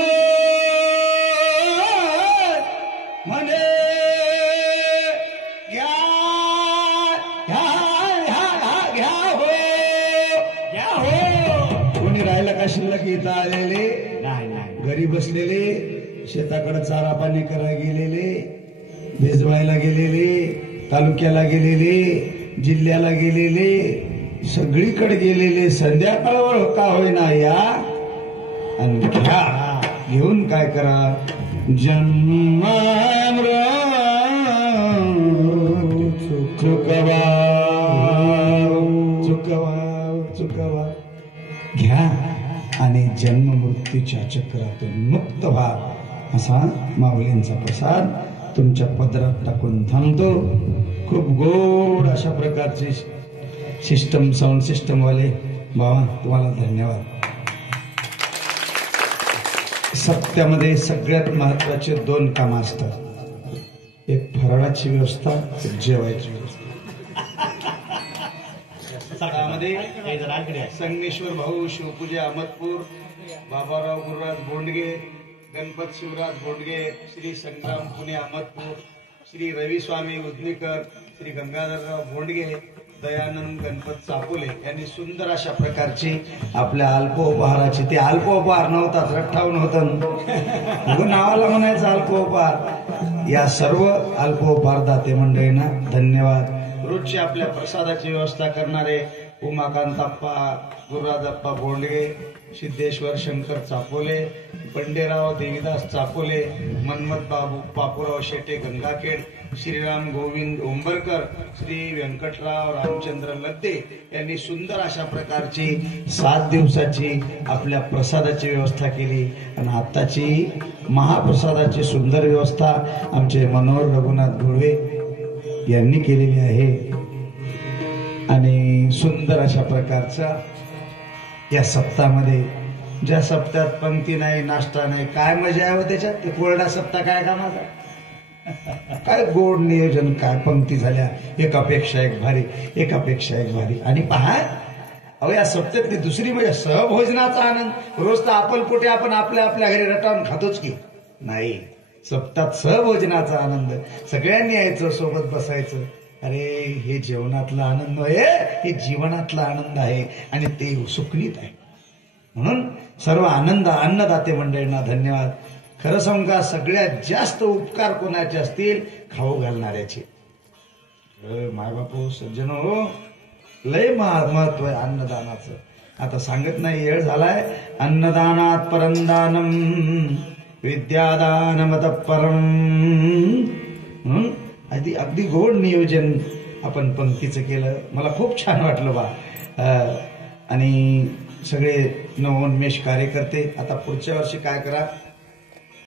हो म्हणे घ्या घ्या घ्या घ्या हो घ्या हो. कोणी राहिला का शिल्लक इथं आलेले नाही घरी बसलेले, शेताकडे चारा पाणी करायला गेलेले, भिजवायला गेलेले, तालुक्याला गेलेले, जिल्ह्याला गेलेले, सगळीकडे गेलेले, संध्याकाळवर का होईना या आणि घ्या. घेऊन काय करा, जन्मामृत चुकवा चुकवा चुकवा घ्या आणि जन्म मृत्यूच्या चक्रातून मुक्त व्हा. असा माऊलींचा प्रसाद तुमच्या पदरात टाकून थांबतो. खूप गोड अशा प्रकारचे सिस्टम, साऊंड सिस्टम वाले बाबा, तुम्हाला धन्यवाद. सप्त्यामध्ये सगळ्यात महत्वाचे 2 कामं असतात. एक फराळाची व्यवस्था, एक जेवायची व्यवस्था. सकाळमध्ये संगमेश्वर भाऊ, शिवपूजा अहमदपूर, बाबाराव गुरुराज बोंडगे, गणपत शिवराज बोंडगे, श्री संग्राम पुणे अहमदपूर, श्री रविस्वामी उजनीकर, श्री गंगाधरराव बोंडगे, दयानंद गणपत चापोले यांनी सुंदर अशा प्रकारची आपल्या अल्पोपहाराची, ते अल्पोपहार नव्हताच, रठ्ठावून होतं नावाला म्हणायचं अल्पोपहार. या सर्व अल्पोपहार दाते मंडळींना धन्यवाद. रोजची आपल्या प्रसादाची व्यवस्था करणारे उमाकांताप्पा, गुरुराजप्पा बोंडगे, सिद्धेश्वर शंकर चापोले, पंडेराव देवीदास चापोले, मन्मथ बाबू बापूराव शेटे गंगाखेड, श्रीराम गोविंद उंबरकर, श्री व्यंकटराव रामचंद्र लद्दे यांनी सुंदर अशा प्रकारची 7 दिवसाची आपल्या प्रसादाची व्यवस्था केली. आणि आत्ताची महाप्रसादाची सुंदर व्यवस्था आमचे मनोहर रघुनाथ घोळवे यांनी केलेली आहे. आणि सुंदर अशा प्रकारचा या सप्ताहामध्ये, ज्या सप्त्यात पंक्ती नाही, नाश्ता नाही, काय मजा आहे त्याच्यात. ते कोरडा सप्ताह काय कामाचा, काय गोड नियोजन, काय पंक्ती झाल्या एकापेक्षा एक भारी, एकापेक्षा एक भारी. आणि पहा अहो, या सप्त्यातली दुसरी म्हणजे सहभोजनाचा आनंद. रोज तर आपण कुठे आपण आपल्या आपल्या घरी रटावून खातोच की नाही, सप्ताहात सहभोजनाचा आनंद. सगळ्यांनी यायचं, सोबत बसायचं. अरे हे जेवणातला आनंद आहे, हे जीवनातला आनंद आहे आणि ते सुखनीत आहे. म्हणून सर्व आनंद अन्नदाते मंडळींना धन्यवाद. खरं सांगू का, सगळ्यात जास्त उपकार कोणाचे असतील, खाऊ घालणाऱ्याचे. मायबापू सज्जन हो, लय महत्व आहे अन्नदानाचं. आता सांगत नाही, वेळ झालाय. अन्नदानात परमदानम विद्यादानमत परम. अगदी गोड नियोजन आपण पंक्तीचं केलं. मला खूप छान वाटलं बा. आणि सगळे नवोन्मेष कार्यकर्ते, आता पुढच्या वर्षी काय करा,